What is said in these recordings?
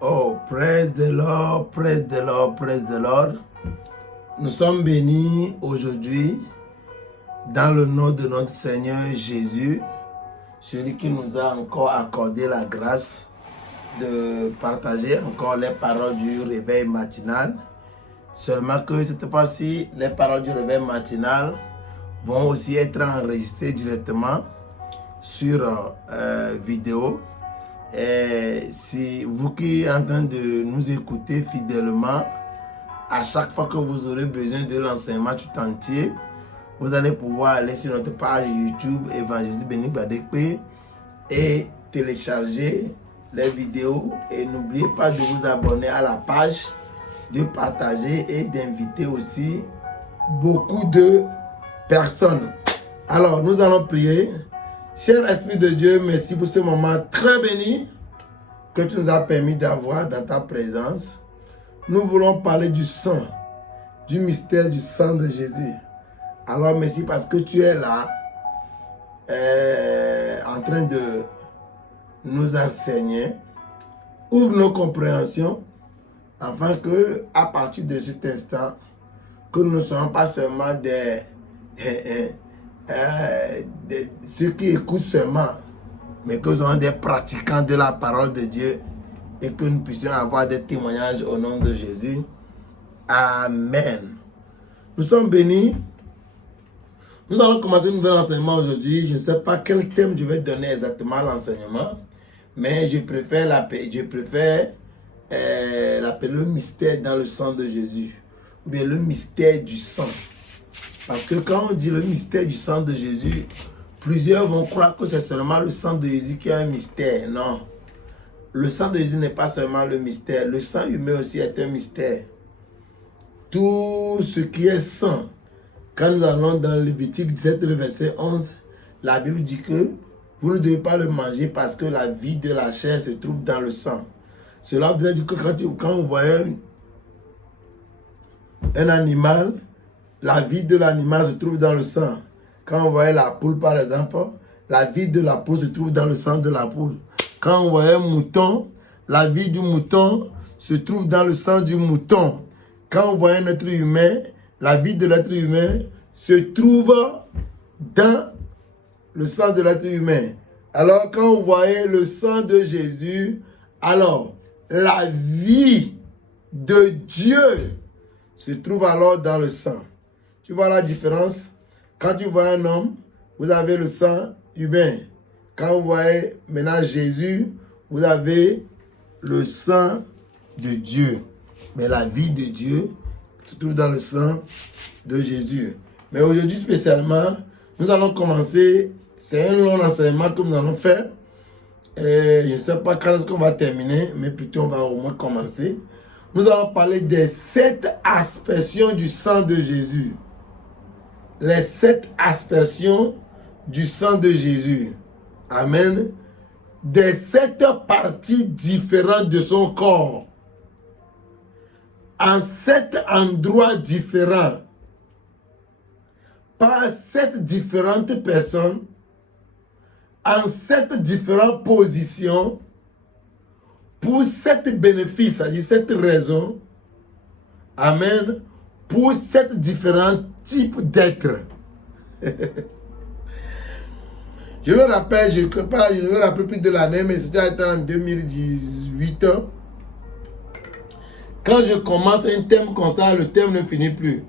Oh, praise the Lord, praise the Lord, praise the Lord. Nous sommes bénis aujourd'hui dans le nom de notre Seigneur Jésus, celui qui nous a encore accordé la grâce de partager encore les paroles du réveil matinal. Seulement que cette fois-ci, les paroles du réveil matinal vont aussi être enregistrées directement sur vidéo. Et si vous qui êtes en train de nous écouter fidèlement, à chaque fois que vous aurez besoin de l'enseignement tout entier, vous allez pouvoir aller sur notre page YouTube Évangéliste Béni Gbadekpe et télécharger les vidéos. Et n'oubliez pas de vous abonner à la page, de partager et d'inviter aussi beaucoup de personnes. Alors, nous allons prier. Cher Esprit de Dieu, merci pour ce moment très béni que tu nous as permis d'avoir dans ta présence. Nous voulons parler du sang, du mystère du sang de Jésus. Alors merci parce que tu es là, en train de nous enseigner. Ouvre nos compréhensions afin que, à partir de cet instant, que nous ne soyons pas seulement ceux qui écoutent seulement, mais que nous soyons des pratiquants de la parole de Dieu et que nous puissions avoir des témoignages au nom de Jésus. Amen. Nous sommes bénis. Nous allons commencer un nouvel enseignement aujourd'hui. Je ne sais pas quel thème je vais donner exactement à l'enseignement, mais je préfère l'appeler le mystère dans le sang de Jésus, ou bien le mystère du sang. Parce que quand on dit le mystère du sang de Jésus, plusieurs vont croire que c'est seulement le sang de Jésus qui a un mystère. Non. Le sang de Jésus n'est pas seulement le mystère. Le sang humain aussi est un mystère. Tout ce qui est sang, quand nous allons dans Lévitique 17, le verset 11, la Bible dit que vous ne devez pas le manger parce que la vie de la chair se trouve dans le sang. Cela veut dire que quand vous voyez un animal, la vie de l'animal se trouve dans le sang. Quand on voit la poule, par exemple, la vie de la poule se trouve dans le sang de la poule. Quand on voit un mouton, la vie du mouton se trouve dans le sang du mouton. Quand on voit un être humain, la vie de l'être humain se trouve dans le sang de l'être humain. Alors, quand vous voyez le sang de Jésus, alors, la vie de Dieu se trouve alors dans le sang. Tu vois la différence? Quand tu vois un homme, vous avez le sang humain. Quand vous voyez maintenant Jésus, vous avez le sang de Dieu. Mais la vie de Dieu se trouve dans le sang de Jésus. Mais aujourd'hui spécialement, nous allons commencer. C'est un long enseignement que nous allons faire. Et je ne sais pas quand est-ce qu'on va terminer, mais plutôt on va au moins commencer. Nous allons parler des 7 aspersions du sang de Jésus. Les 7 aspersions du sang de Jésus. Amen. Des 7 parties différentes de son corps. En 7 endroits différents. Par 7 différentes personnes. En 7 différentes positions. Pour 7 bénéfices, c'est-à-dire 7 raisons. Amen. Pour 7 différents types d'êtres. Je me rappelle, je ne me rappelle plus de l'année, mais c'était en 2018. Quand je commence un thème comme ça, le thème ne finit plus.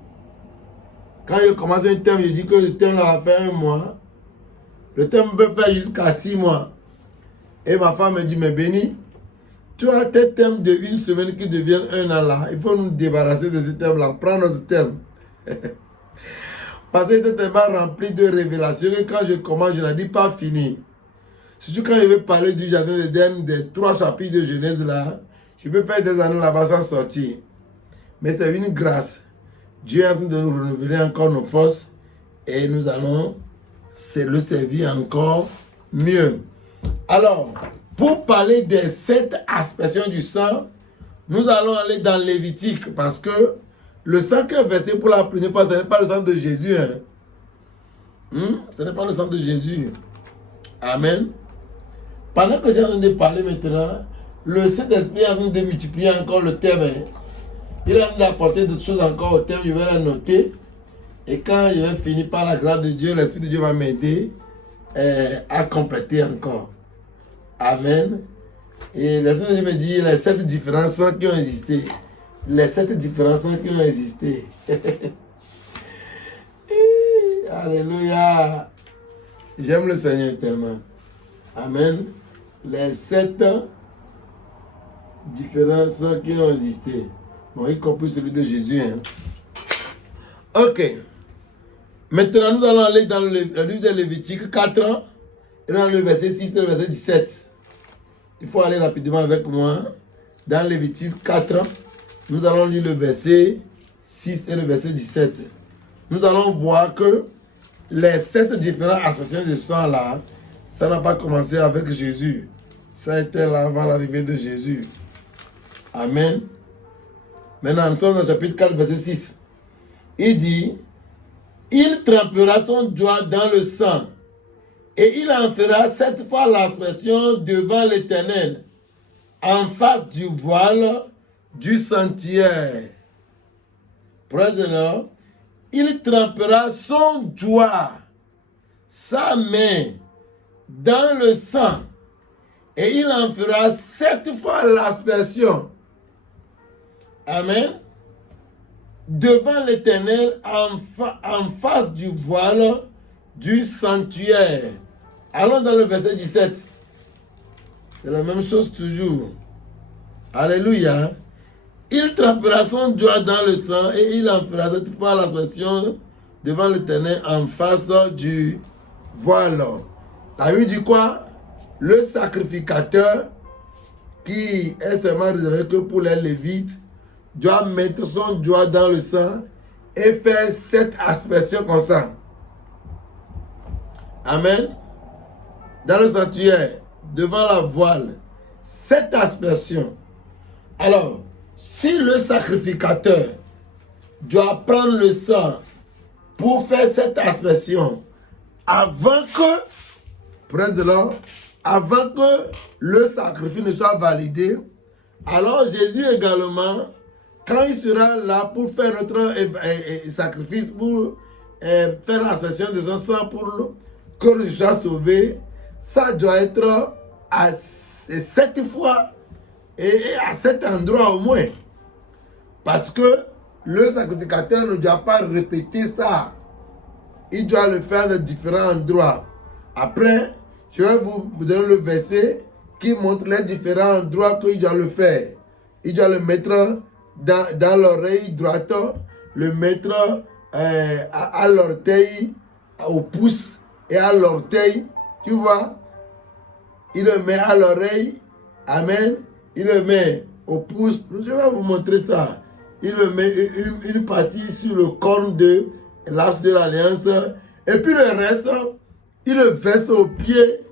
Quand je commence un thème, je dis que le thème va faire 1 mois. Le thème peut faire jusqu'à 6 mois. Et ma femme me dit, mais Béni, tu as tes thèmes de 1 semaine qui deviennent 1 an là. Il faut nous débarrasser de ce thème-là. Prends notre thème. Parce que c'était tellement rempli de révélations que quand je commence, je n'en dis pas fini. Surtout quand je vais parler du jardin d'Éden, des 3 chapitres de Genèse là, je peux faire des années là-bas sans sortir. Mais c'est une grâce. Dieu est en train de nous renouveler encore nos forces et nous allons le servir encore mieux. Alors, pour parler des 7 aspersions du sang, nous allons aller dans Lévitique parce que le sang qui est versé pour la première fois, ce n'est pas le sang de Jésus. Ce n'est pas le sang de Jésus. Amen. Pendant que j'ai en train de parler maintenant, le Saint-Esprit a envie de multiplier encore le thème. Il a envie d'apporter d'autres choses encore au thème, je vais la noter. Et quand je vais finir par la grâce de Dieu, l'Esprit de Dieu va m'aider à compléter encore. Amen. Et l'Esprit de Dieu me dit les 7 différences qui ont existé. Les 7 différences qui ont existé. Alléluia. J'aime le Seigneur tellement. Amen. Les 7 différences qui ont existé. Bon, y compris celui de Jésus. Hein. Ok. Maintenant, nous allons aller dans le livre de Lévitique 4 et dans le verset 6 et le verset 17. Il faut aller rapidement avec moi. Dans Lévitique 4, nous allons lire le verset 6 et le verset 17. Nous allons voir que les 7 différentes aspersions de sang là, ça n'a pas commencé avec Jésus. Ça était là avant l'arrivée de Jésus. Amen. Maintenant, nous sommes dans le chapitre 4, verset 6. Il dit, il trempera son doigt dans le sang et il en fera 7 fois l'aspersion devant l'Éternel, en face du voile du sanctuaire. Praise the Lord. Il trempera son doigt, sa main, dans le sang, et il en fera 7 fois l'aspersion. Amen. Devant l'Éternel, en face du voile du sanctuaire. Allons dans le verset 17. C'est la même chose toujours. Alléluia. Il trempera son doigt dans le sang et il en fera 7 fois l'aspersion devant l'Éternel en face du voile. La Bible dit quoi? Le sacrificateur qui est seulement réservé que pour les Lévites doit mettre son doigt dans le sang et faire 7 aspersions comme ça. Amen. Dans le sanctuaire, devant la voile, 7 aspersions. Alors, si le sacrificateur doit prendre le sang pour faire cette aspersion avant que le sacrifice ne soit validé, alors Jésus également, quand il sera là pour faire notre sacrifice, pour faire l'aspersion de son sang pour que je sois sauvé, ça doit être à 7 fois et à cet endroit au moins. Parce que le sacrificateur ne doit pas répéter ça. Il doit le faire dans différents endroits. Après, je vais vous donner le verset qui montre les différents endroits qu'il doit le faire. Il doit le mettre dans l'oreille droite, le mettre à l'orteil, au pouce et à l'orteil. Tu vois? Il le met à l'oreille. Amen. Il le met au pouce. Je vais vous montrer ça. Il le met une partie sur le corne de l'arche de l'alliance. Et puis le reste, il le verse au pied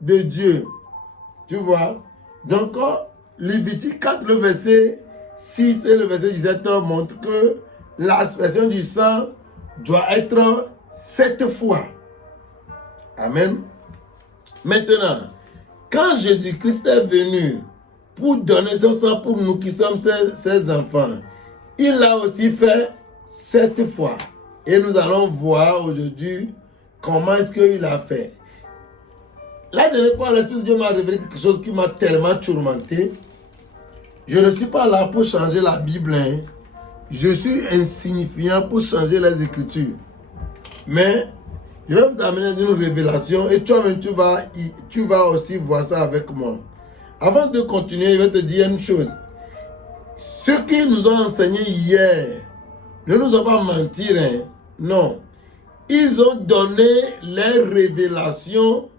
de Dieu. Tu vois? Donc, Lévitique 4, le verset 6 et le verset 17 montrent que l'aspersion du sang doit être 7 fois. Amen. Maintenant, quand Jésus-Christ est venu pour donner son sang pour nous qui sommes ses enfants, il l'a aussi fait 7 fois. Et nous allons voir aujourd'hui comment est-ce qu'il a fait. La dernière fois, l'Esprit de Dieu m'a révélé quelque chose qui m'a tellement tourmenté. Je ne suis pas là pour changer la Bible. Hein. Je suis insignifiant pour changer les Écritures. Mais je vais vous amener une révélation et toi-même tu vas aussi voir ça avec moi. Avant de continuer, je vais te dire une chose. Ceux qui nous ont enseigné hier ne nous ont pas menti. Hein. Non. Ils ont donné les révélations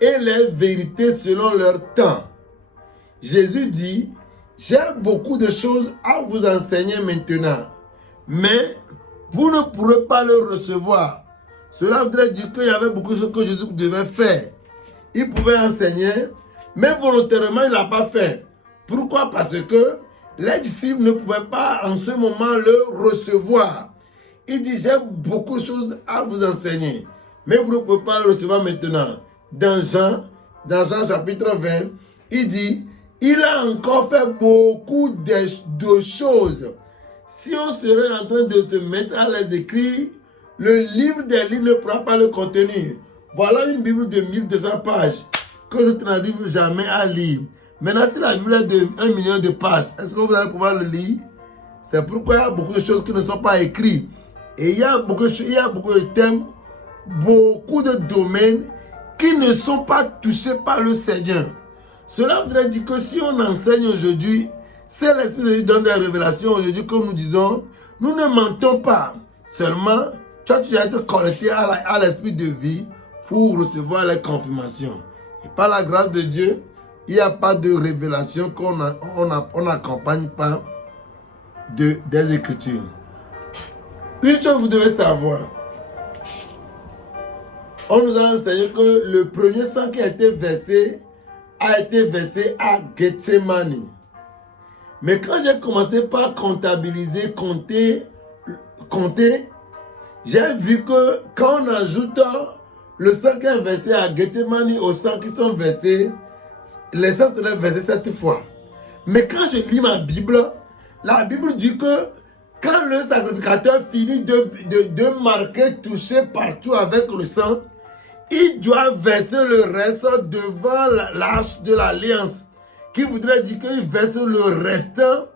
et les vérités selon leur temps. Jésus dit, j'ai beaucoup de choses à vous enseigner maintenant, mais vous ne pourrez pas le recevoir. Cela voudrait dire qu'il y avait beaucoup de choses que Jésus devait faire. Il pouvait enseigner, mais volontairement, il ne l'a pas fait. Pourquoi? Parce que les disciples ne pouvaient pas en ce moment le recevoir. Il dit, j'ai beaucoup de choses à vous enseigner, mais vous ne pouvez pas le recevoir maintenant. Dans Jean chapitre 20, il dit, Il a encore fait beaucoup de choses. Si on serait en train de te mettre à les écrire, le livre des livres ne pourra pas le contenir. Voilà une Bible de 1200 pages que tu n'arrives jamais à lire. Maintenant, si la Bible est de 1 million de pages, est-ce que vous allez pouvoir le lire? C'est pourquoi il y a beaucoup de choses qui ne sont pas écrites. Et il y a beaucoup de thèmes, beaucoup de domaines qui ne sont pas touchés par le Seigneur. Cela voudrait dire que si on enseigne aujourd'hui, c'est l'Esprit de Dieu qui donne des révélations aujourd'hui, comme nous disons, nous ne mentons pas. Seulement, tu dois être connecté à l'Esprit de vie pour recevoir les confirmations. Et par la grâce de Dieu, il n'y a pas de révélation qu'on n'accompagne pas des Écritures. Une chose que vous devez savoir, on nous a enseigné que le premier sang qui a été versé à Gethsemane. Mais quand j'ai commencé par comptabiliser, compter, j'ai vu que quand on ajoute le sang qui est versé à Gethsemane au sang qui sont versés, les sangs seraient versés 7 fois. Mais quand je lis ma Bible, la Bible dit que quand le sacrificateur finit de marquer, toucher partout avec le sang, il doit verser le reste devant l'arche de l'alliance. Qui voudrait dire qu'il verse le restant.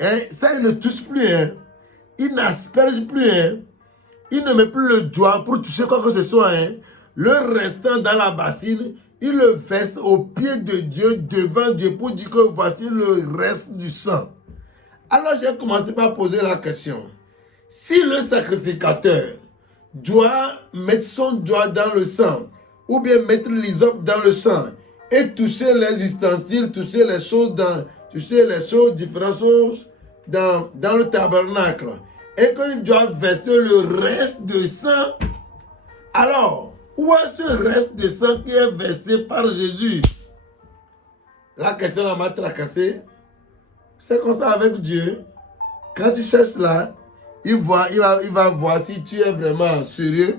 Hein, ça, il ne touche plus. Hein. Il n'asperge plus. Hein. Il ne met plus le doigt pour toucher quoi que ce soit. Hein. Le restant dans la bassine, il le verse au pied de Dieu, devant Dieu, pour dire que voici le reste du sang. Alors j'ai commencé par poser la question. Si le sacrificateur doit mettre son doigt dans le sang, ou bien mettre l'hysope dans le sang, et toucher les ustensiles, toucher les choses, différentes choses dans le tabernacle, et qu'il doit verser le reste de sang, alors, où est ce reste de sang qui est versé par Jésus? La question m'a tracassé. C'est comme ça avec Dieu. Quand tu cherches là, il va voir si tu es vraiment sérieux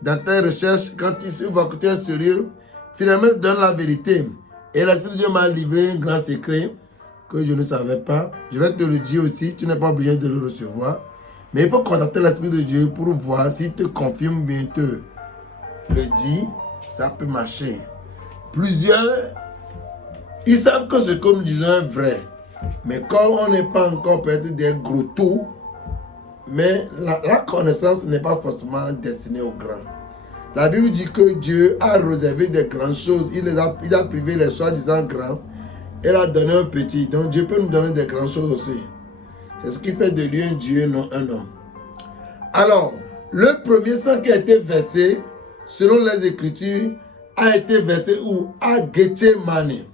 dans tes recherches. Quand il voit que tu es sérieux, finalement, il te donne la vérité. Et l'Esprit de Dieu m'a livré un grand secret que je ne savais pas. Je vais te le dire aussi, tu n'es pas obligé de le recevoir. Mais il faut contacter l'Esprit de Dieu pour voir s'il te confirme bien te le dit, ça peut marcher. Plusieurs, ils savent que ce que nous disons est vrai. Mais comme on n'est pas encore peut-être des gros taux, mais la connaissance n'est pas forcément destinée aux grands. La Bible dit que Dieu a réservé des grandes choses. Il a privé les soi-disant grands. Il a donné un petit. Donc Dieu peut nous donner des grandes choses aussi. C'est ce qui fait de lui un Dieu, non un homme. Alors, le premier sang qui a été versé, selon les Écritures, a été versé où? À Gethsemane.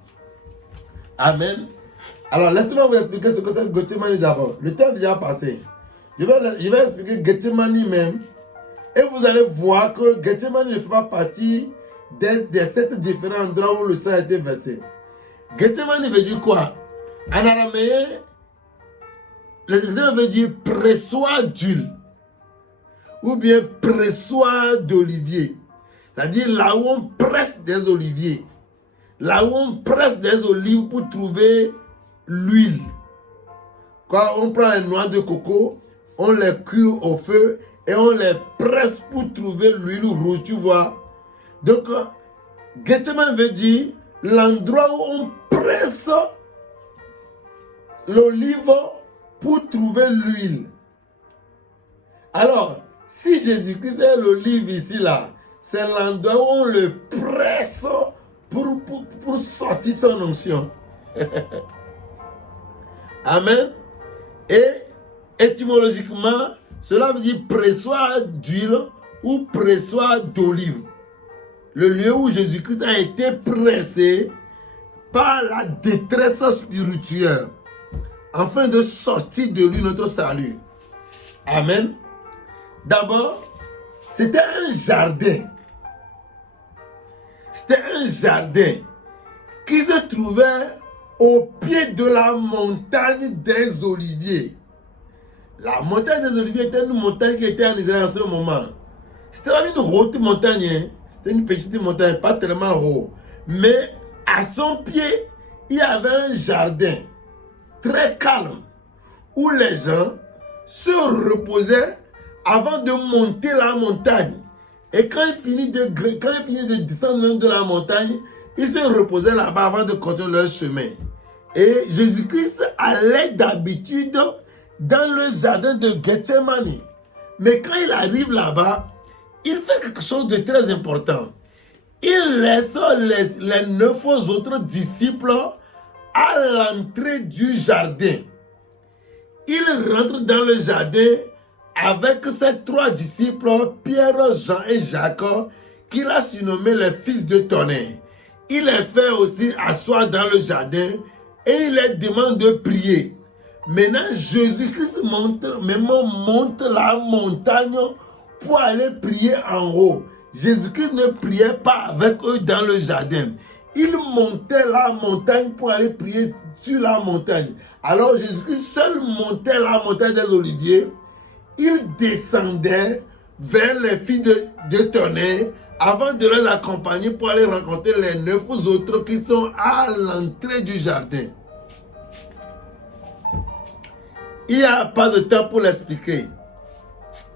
Amen. Alors, laissez-moi vous expliquer ce que c'est Gethsemane d'abord. Le temps est déjà passé. Je vais expliquer Gethsemane même. Et vous allez voir que Gethsemane ne fait pas partie des 7 différents endroits où le sang a été versé. Gethsemane veut dire quoi? En araméen, l'expression veut dire pressoir d'huile. Ou bien pressoir d'olivier. C'est-à-dire là où on presse des oliviers. Là où on presse des olives pour trouver l'huile. Quand on prend les noix de coco, on les cuit au feu et on les presse pour trouver l'huile rouge, tu vois. Donc, Gethsemane veut dire l'endroit où on presse l'olive pour trouver l'huile. Alors, si Jésus-Christ est l'olive ici, là, c'est l'endroit où on le presse pour sortir son onction. Amen. Et étymologiquement, cela veut dire pressoir d'huile ou pressoir d'olive. Le lieu où Jésus-Christ a été pressé par la détresse spirituelle, afin de sortir de lui notre salut. Amen. D'abord, c'était un jardin. C'était un jardin qui se trouvait au pied de la montagne des Oliviers. La montagne des Oliviers était une montagne qui était en Israël en ce moment. C'était une haute montagne. Hein. C'était une petite montagne, pas tellement haute. Mais à son pied, il y avait un jardin très calme où les gens se reposaient avant de monter la montagne. Et quand il finit de descendre de la montagne, ils se reposaient là-bas avant de continuer leur chemin. Et Jésus-Christ allait d'habitude dans le jardin de Gethsemane. Mais quand il arrive là-bas, il fait quelque chose de très important. Il laisse les 9 autres disciples à l'entrée du jardin. Il rentre dans le jardin avec ses 3 disciples, Pierre, Jean et Jacques, qu'il a surnommés les fils de tonnerre. Il les fait aussi asseoir dans le jardin et il leur demande de prier. Maintenant, Jésus-Christ monte la montagne pour aller prier en haut. Jésus-Christ ne priait pas avec eux dans le jardin. Il montait la montagne pour aller prier sur la montagne. Alors Jésus-Christ seul montait la montagne des Oliviers. Il descendait vers les filles de tonnerre avant de les accompagner pour aller rencontrer les 9 autres qui sont à l'entrée du jardin. Il n'y a pas de temps pour l'expliquer.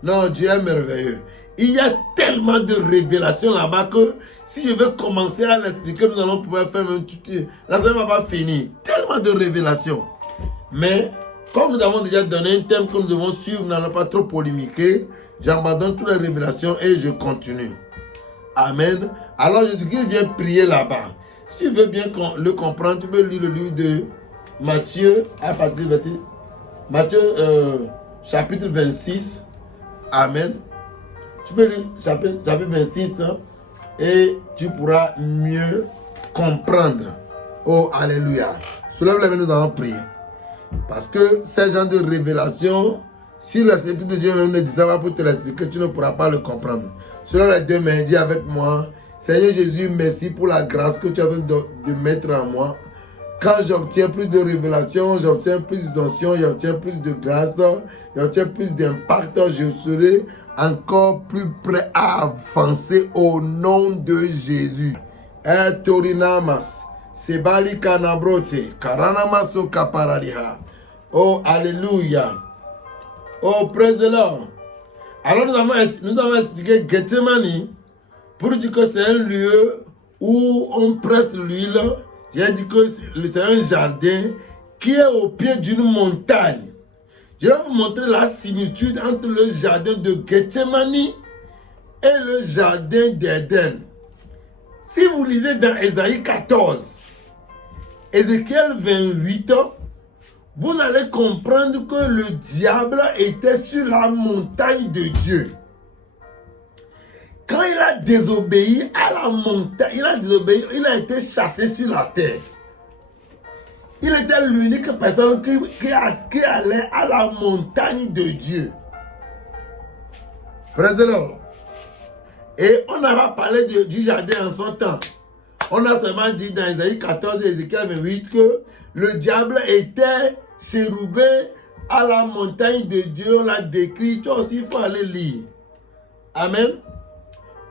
Non, Dieu est merveilleux. Il y a tellement de révélations là-bas que si je veux commencer à l'expliquer, nous allons pouvoir faire un tuto. La semaine va pas finir. Tellement de révélations. Mais comme nous avons déjà donné un thème que nous devons suivre, nous n'allons pas trop polémiquer. J'abandonne toutes les révélations et je continue. Amen. Alors Jésus-Christ vient prier là-bas. Si tu veux bien le comprendre, tu peux lire le livre de Matthieu à partir de Matthieu chapitre 26. Amen. Tu peux lire chapitre 26 hein, et tu pourras mieux comprendre. Oh, alléluia. Soulève les mains, nous allons prier. Parce que ces gens de révélation, si l'Esprit de Dieu même ne dit ça va pour te l'expliquer, tu ne pourras pas le comprendre. Soulève les 2 mains, dis avec moi, Seigneur Jésus, merci pour la grâce que tu as de mettre en moi. Quand j'obtiens plus de révélation, j'obtiens plus d'onction, j'obtiens plus de grâce, j'obtiens plus d'impact, je serai encore plus prêt à avancer au nom de Jésus. Et Torinamas, Sebali Kanabrote, Karanamaso Kaparaliha. Oh, alléluia. Oh, praise the Lord. Alors nous avons expliqué Gethsemane pour dire que c'est un lieu où on presse l'huile. J'ai dit que c'est un jardin qui est au pied d'une montagne. Je vais vous montrer la similitude entre le jardin de Gethsemane et le jardin d'Éden. Si vous lisez dans Ésaïe 14, Ézéchiel 28, vous allez comprendre que le diable était sur la montagne de Dieu. Quand il a désobéi à la montagne, il a été chassé sur la terre. Il était l'unique personne qui allait à la montagne de Dieu. Praise the Lord. Et on n'a pas parlé du jardin en son temps. On a seulement dit dans Ésaïe 14 et Ézéchiel 28 que le diable était chérubin à la montagne de Dieu. On l'a décrit. Toi aussi, il faut aller lire. Amen.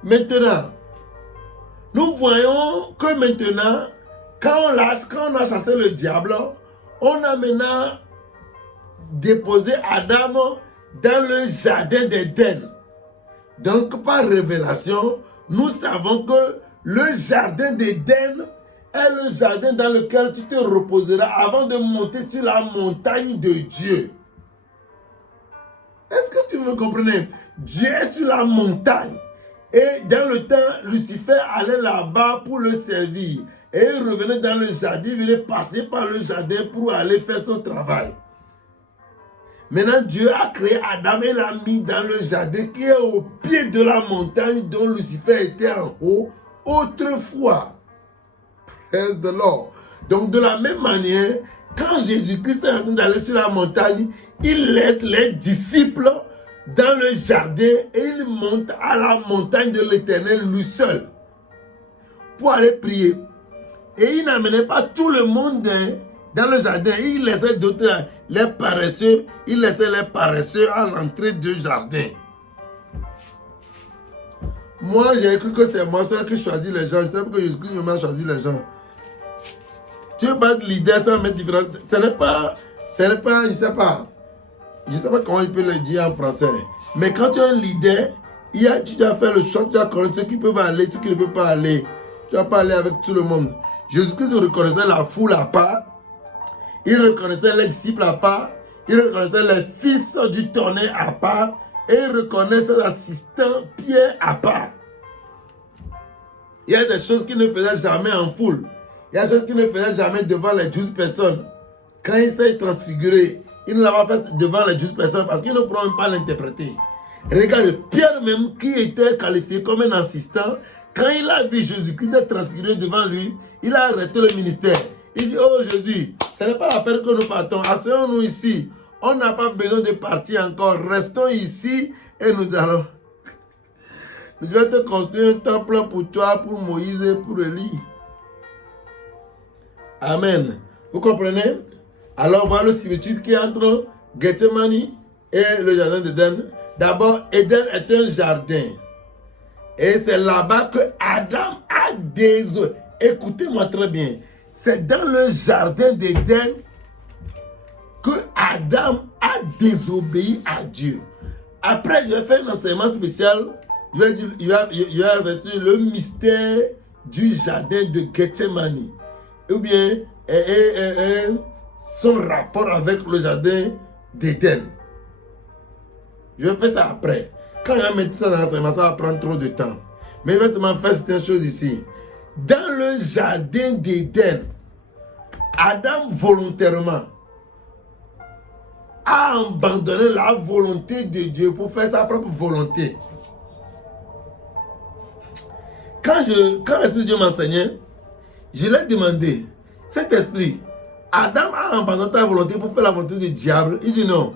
Maintenant, nous voyons que maintenant, quand on a chassé le diable, on a maintenant déposé Adam dans le jardin d'Éden. Donc, par révélation, nous savons que le jardin d'Éden est le jardin dans lequel tu te reposeras avant de monter sur la montagne de Dieu. Est-ce que tu me comprenez? Dieu est sur la montagne. Et dans le temps, Lucifer allait là-bas pour le servir. Et il revenait dans le jardin, il venait passer par le jardin pour aller faire son travail. Maintenant, Dieu a créé Adam et l'a mis dans le jardin qui est au pied de la montagne dont Lucifer était en haut autrefois. Praise the Lord. Donc, de la même manière, quand Jésus-Christ est en train d'aller sur la montagne, il laisse les disciples dans le jardin et il monte à la montagne de l'Éternel lui seul pour aller prier. Et il n'amenait pas tout le monde dans le jardin. Il laissait d'autres, les paresseux, il laissait les paresseux à l'entrée du jardin. Moi, j'ai cru que c'est moi seul qui choisis les gens. Je sais pas que Jésus-Christ m'a choisi les gens. Tu veux pas être leader sans mettre différence. Ce n'est pas, je sais pas comment il peut le dire en français. Mais quand tu es un leader, tu dois faire le choix, tu dois connaître ceux qui peuvent aller, ceux qui ne peuvent pas aller. Tu ne dois pas aller avec tout le monde. Jésus-Christ reconnaissait la foule à part. Il reconnaissait les disciples à part. Il reconnaissait les fils du tonnerre à part. Et il reconnaissait l'assistant Pierre à part. Il y a des choses qu'il ne faisait jamais en foule. Il y a des choses qu'il ne faisait jamais devant les 12 personnes. Quand il s'est transfiguré, il ne l'a pas fait devant les 12 personnes parce qu'il ne pourra même pas l'interpréter. Regarde, Pierre même, qui était qualifié comme un assistant, quand il a vu Jésus-Christ s'est transfiguré devant lui, il a arrêté le ministère. Il dit, oh Jésus, ce n'est pas la peine que nous partons. Asseyons-nous ici. On n'a pas besoin de partir encore. Restons ici et nous allons. Je vais te construire un temple pour toi, pour Moïse et pour Élie. Amen. Vous comprenez? Alors voilà le similitude qui est entre Gethsemane et le jardin d'Éden. D'abord, Éden est un jardin. Et c'est là-bas que Adam a désobéi. Écoutez-moi très bien. C'est dans le jardin d'Éden que Adam a désobéi à Dieu. Après, je vais faire un enseignement spécial. Je vais dire, il va le mystère du jardin de Gethsemane. Ou bien son rapport avec le jardin d'Éden. Je vais faire ça après. Quand je vais mettre ça dans l'enseignement, ça va prendre trop de temps. Mais je vais te faire certaines choses ici. Dans le jardin d'Éden, Adam volontairement a abandonné la volonté de Dieu pour faire sa propre volonté. Quand l'Esprit de Dieu m'enseignait, je l'ai demandé, cet esprit, Adam a abandonné ta volonté pour faire la volonté du diable. Il dit non,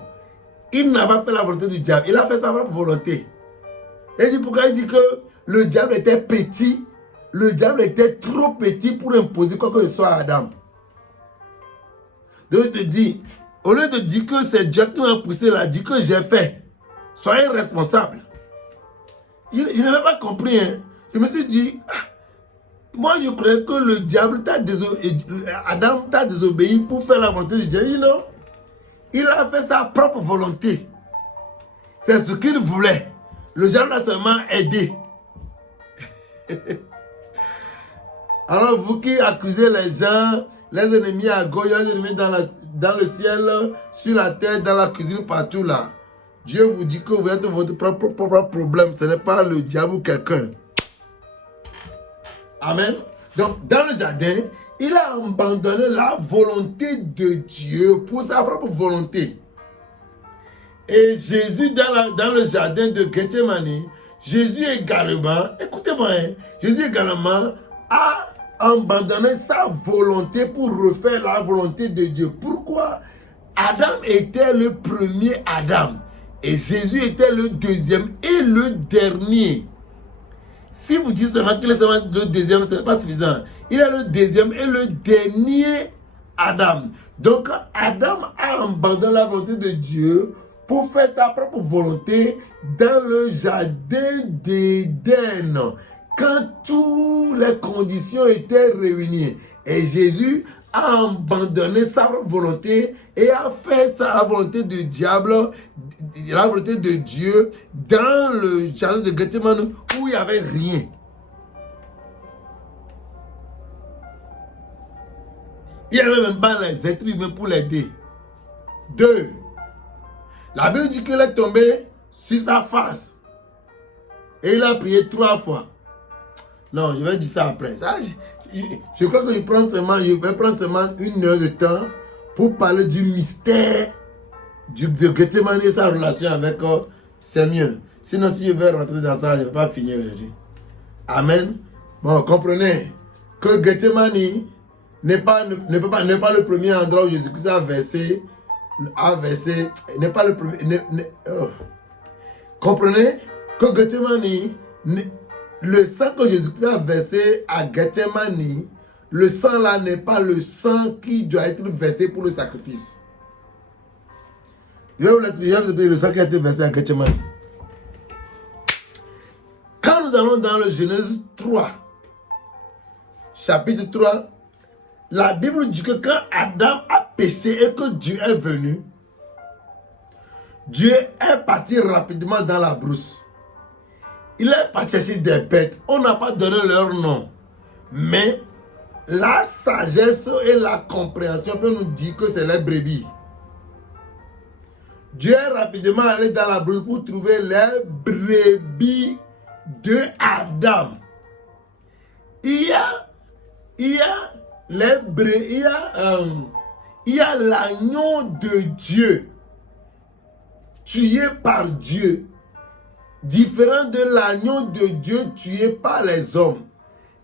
il n'a pas fait la volonté du diable, il a fait sa propre volonté. Il dit pourquoi? Il dit que le diable était petit, le diable était trop petit pour imposer quoi que ce soit à Adam. Donc il te dit, au lieu de dire que c'est Dieu qui m'a poussé là, dit que j'ai fait, soyez responsable. Je n'avais pas compris. Hein. Je me suis dit, moi je croyais que le diable Adam t'a désobéi pour faire la volonté de Dieu. You know? Il a fait sa propre volonté. C'est ce qu'il voulait. Le diable a seulement aidé. Alors vous qui accusez les gens, les ennemis à gauche, les ennemis dans le ciel, sur la terre, dans la cuisine, partout là. Dieu vous dit que vous êtes votre propre problème. Ce n'est pas le diable ou quelqu'un. Amen. Donc, dans le jardin, il a abandonné la volonté de Dieu pour sa propre volonté. Et Jésus, dans le jardin de Gethsemane, Jésus également, écoutez-moi, hein, Jésus également a abandonné sa volonté pour refaire la volonté de Dieu. Pourquoi? Adam était le premier Adam. Et Jésus était le deuxième et le dernier. Si vous dites seulement qu'il est seulement le deuxième, ce n'est pas suffisant. Il est le deuxième et le dernier Adam. Donc Adam a abandonné la volonté de Dieu pour faire sa propre volonté dans le jardin d'Éden. Quand toutes les conditions étaient réunies. Et Jésus a abandonné sa propre volonté et a fait la volonté du diable, la volonté de Dieu dans le jardin de Gethsemane où il n'y avait rien. Il n'y avait même pas les êtres humains pour l'aider. 2. La Bible dit qu'il est tombé sur sa face. Et il a prié 3 fois. Non, je vais dire ça après. Ça, je crois que je vais prendre seulement 1 heure de temps pour parler du mystère de Gethsemane et sa relation avec c'est mieux. Sinon, si je vais rentrer dans ça, je ne vais pas finir aujourd'hui. Amen. Bon, comprenez que Gethsemane n'est pas le premier endroit où Jésus-Christ a versé, n'est pas le premier. Comprenez que Gethsemane, le sang que Jésus-Christ a versé à Gethsemane, le sang là n'est pas le sang qui doit être versé pour le sacrifice. Je vais vous expliquer le sang qui a été versé à Gethsemane. Quand nous allons dans le Genèse 3, chapitre 3, la Bible dit que quand Adam a péché et que Dieu est venu, Dieu est parti rapidement dans la brousse. Il est parti chercher des bêtes. On n'a pas donné leur nom. Mais la sagesse et la compréhension peuvent nous dire que c'est les brebis. Dieu est rapidement allé dans la brousse pour trouver les brebis de Adam. Il y a l'agneau de Dieu, tué par Dieu, différent de l'agneau de Dieu tué par les hommes,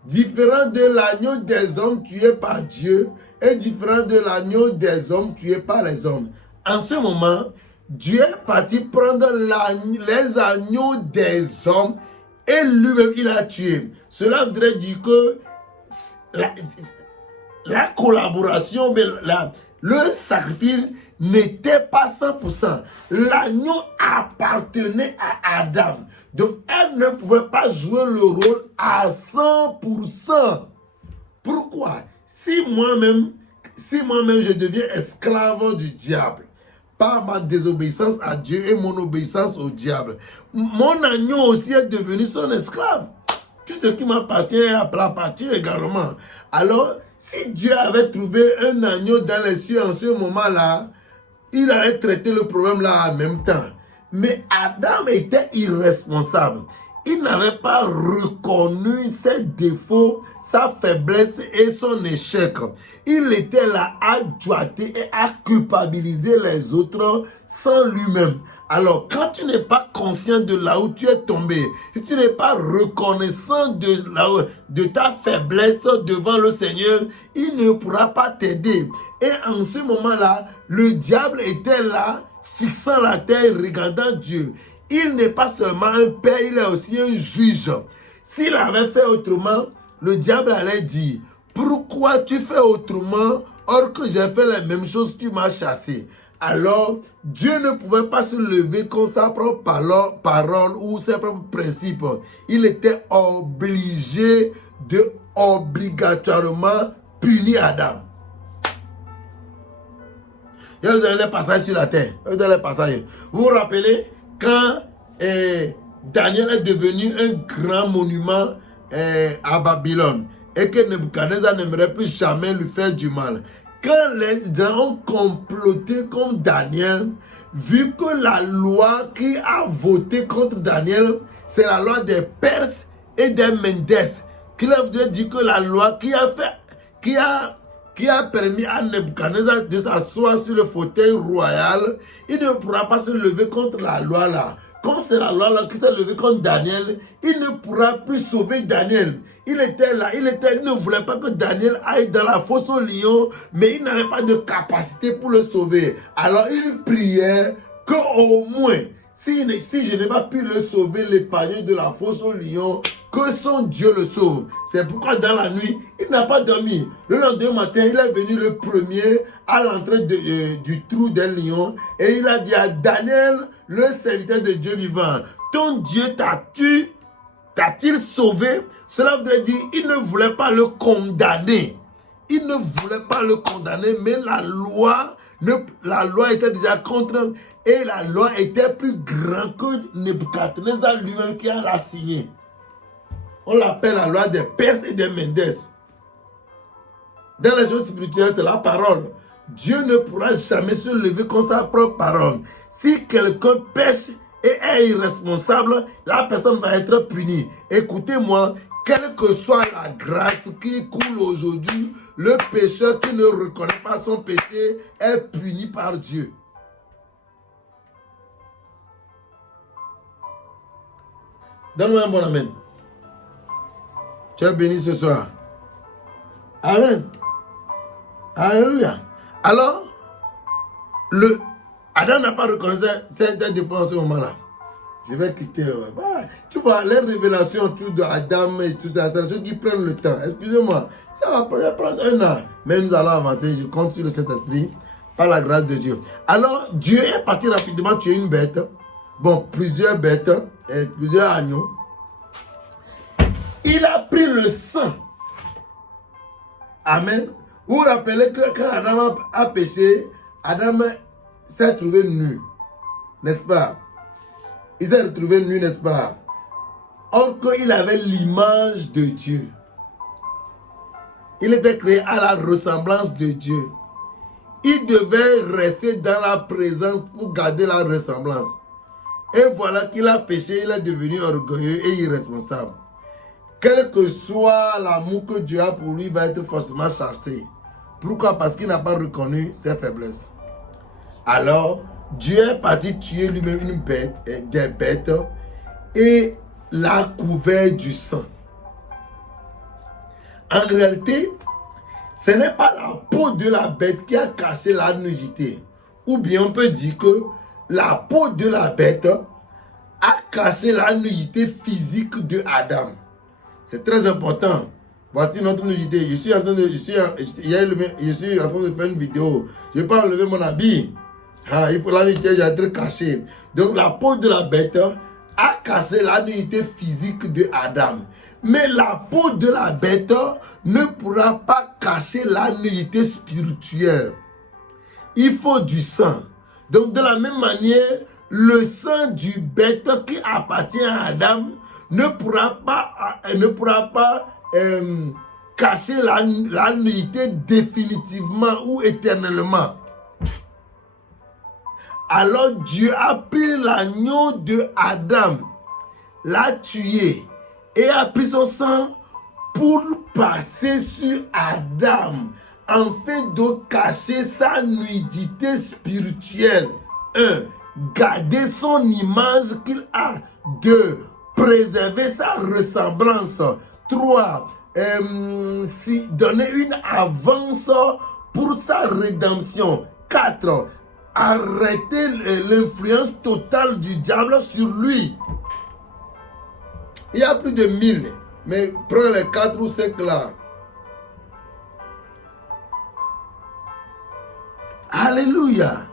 différent de l'agneau des hommes tué par Dieu et différent de l'agneau des hommes tué par les hommes. En ce moment, Dieu est parti prendre les agneaux des hommes et lui-même il a tué. Cela voudrait dire que la collaboration, mais le sacrifice n'était pas 100%. L'agneau appartenait à Adam. Donc, elle ne pouvait pas jouer le rôle à 100%. Pourquoi? Si moi-même, je deviens esclave du diable, par ma désobéissance à Dieu et mon obéissance au diable, mon agneau aussi est devenu son esclave. Tout ce qui m'appartient appartient également. Alors, si Dieu avait trouvé un agneau dans les cieux en ce moment-là, il allait traiter le problème là en même temps. Mais Adam était irresponsable. Il n'avait pas reconnu ses défauts, sa faiblesse et son échec. Il était là à doiter et à culpabiliser les autres sans lui-même. Alors, quand tu n'es pas conscient de là où tu es tombé, si tu n'es pas reconnaissant de ta faiblesse devant le Seigneur, il ne pourra pas t'aider. Et en ce moment-là, le diable était là, fixant la terre, regardant Dieu. Il n'est pas seulement un père, il est aussi un juge. S'il avait fait autrement, le diable allait dire, pourquoi tu fais autrement, or que j'ai fait les mêmes choses, tu m'as chassé. Alors, Dieu ne pouvait pas se lever contre sa propre parole ou ses propres principes. Il était obligé de obligatoirement punir Adam. Et vous avez les passages sur la terre. Vous avez les passages. Vous vous rappelez quand Daniel est devenu un grand monument à Babylone et que Nebuchadnezzar n'aimerait plus jamais lui faire du mal. Quand les gens ont comploté contre Daniel, vu que la loi qui a voté contre Daniel, c'est la loi des Perses et des Médès, qui leur dit que la loi qui a permis à Nebuchadnezzar de s'asseoir sur le fauteuil royal, il ne pourra pas se lever contre la loi là. Comme c'est la loi là qui s'est levée contre Daniel, il ne pourra plus sauver Daniel. Il était là, il ne voulait pas que Daniel aille dans la fosse au lion, mais il n'avait pas de capacité pour le sauver. Alors il priait qu'au moins, si je n'ai pas pu le sauver, l'épargner de la fosse au lion, que son Dieu le sauve. C'est pourquoi dans la nuit, il n'a pas dormi. Le lendemain matin, il est venu le premier à l'entrée du trou d'un lion et il a dit à Daniel, le serviteur de Dieu vivant, ton Dieu t'a-t-il sauvé? Cela voudrait dire il ne voulait pas le condamner. Il ne voulait pas le condamner, mais la loi était déjà contre et la loi était plus grande que Nebuchadnezzar lui-même qui a la signé. On l'appelle la loi des Perses et des Médès. Dans les choses spirituelles, c'est la parole. Dieu ne pourra jamais se lever contre sa propre parole. Si quelqu'un pêche et est irresponsable, la personne va être punie. Écoutez-moi, quelle que soit la grâce qui coule aujourd'hui, le pécheur qui ne reconnaît pas son péché est puni par Dieu. Donne-moi un bon amen. Tu es béni ce soir. Amen. Alléluia. Alors, Adam n'a pas reconnu cette défense en ce moment-là. Je vais quitter. Voilà. Tu vois, les révélations autour d'Adam et tout ça, c'est ceux qui prennent le temps. Excusez-moi, ça va prendre un an. Mais nous allons avancer. Je compte sur le Saint-Esprit par la grâce de Dieu. Alors, Dieu est parti rapidement tuer une bête. Bon, plusieurs bêtes et plusieurs agneaux. Il a pris le sang. Amen. Vous vous rappelez que quand Adam a péché, Adam s'est trouvé nu, n'est-ce pas? Il s'est retrouvé nu, n'est-ce pas? Or qu'il avait l'image de Dieu. Il était créé à la ressemblance de Dieu. Il devait rester dans la présence pour garder la ressemblance. Et voilà qu'il a péché, il est devenu orgueilleux et irresponsable. Quel que soit l'amour que Dieu a pour lui, il va être forcément chassé. Pourquoi? Parce qu'il n'a pas reconnu ses faiblesses. Alors, Dieu est parti tuer lui-même une bête, des bêtes, et l'a couvert du sang. En réalité, ce n'est pas la peau de la bête qui a caché la nudité. Ou bien on peut dire que la peau de la bête a caché la nudité physique de Adam. C'est très important. Voici notre nudité. Je suis en train de faire une vidéo. Je ne vais pas enlever mon habit. Il faut la nudité être cachée. Donc la peau de la bête a caché la nudité physique de Adam. Mais la peau de la bête ne pourra pas cacher la nudité spirituelle. Il faut du sang. Donc de la même manière, le sang du bête qui appartient à Adam ne pourra pas cacher la nudité définitivement ou éternellement. Alors Dieu a pris l'agneau de Adam, l'a tué et a pris son sang pour passer sur Adam, afin de cacher sa nudité spirituelle. 1. Garder son image qu'il a. 2. Préserver sa ressemblance. 3. Donner une avance pour sa rédemption. 4. Arrêter l'influence totale du diable sur lui. Il y a plus de 1000, mais prends les 4 ou 5 là. Alléluia.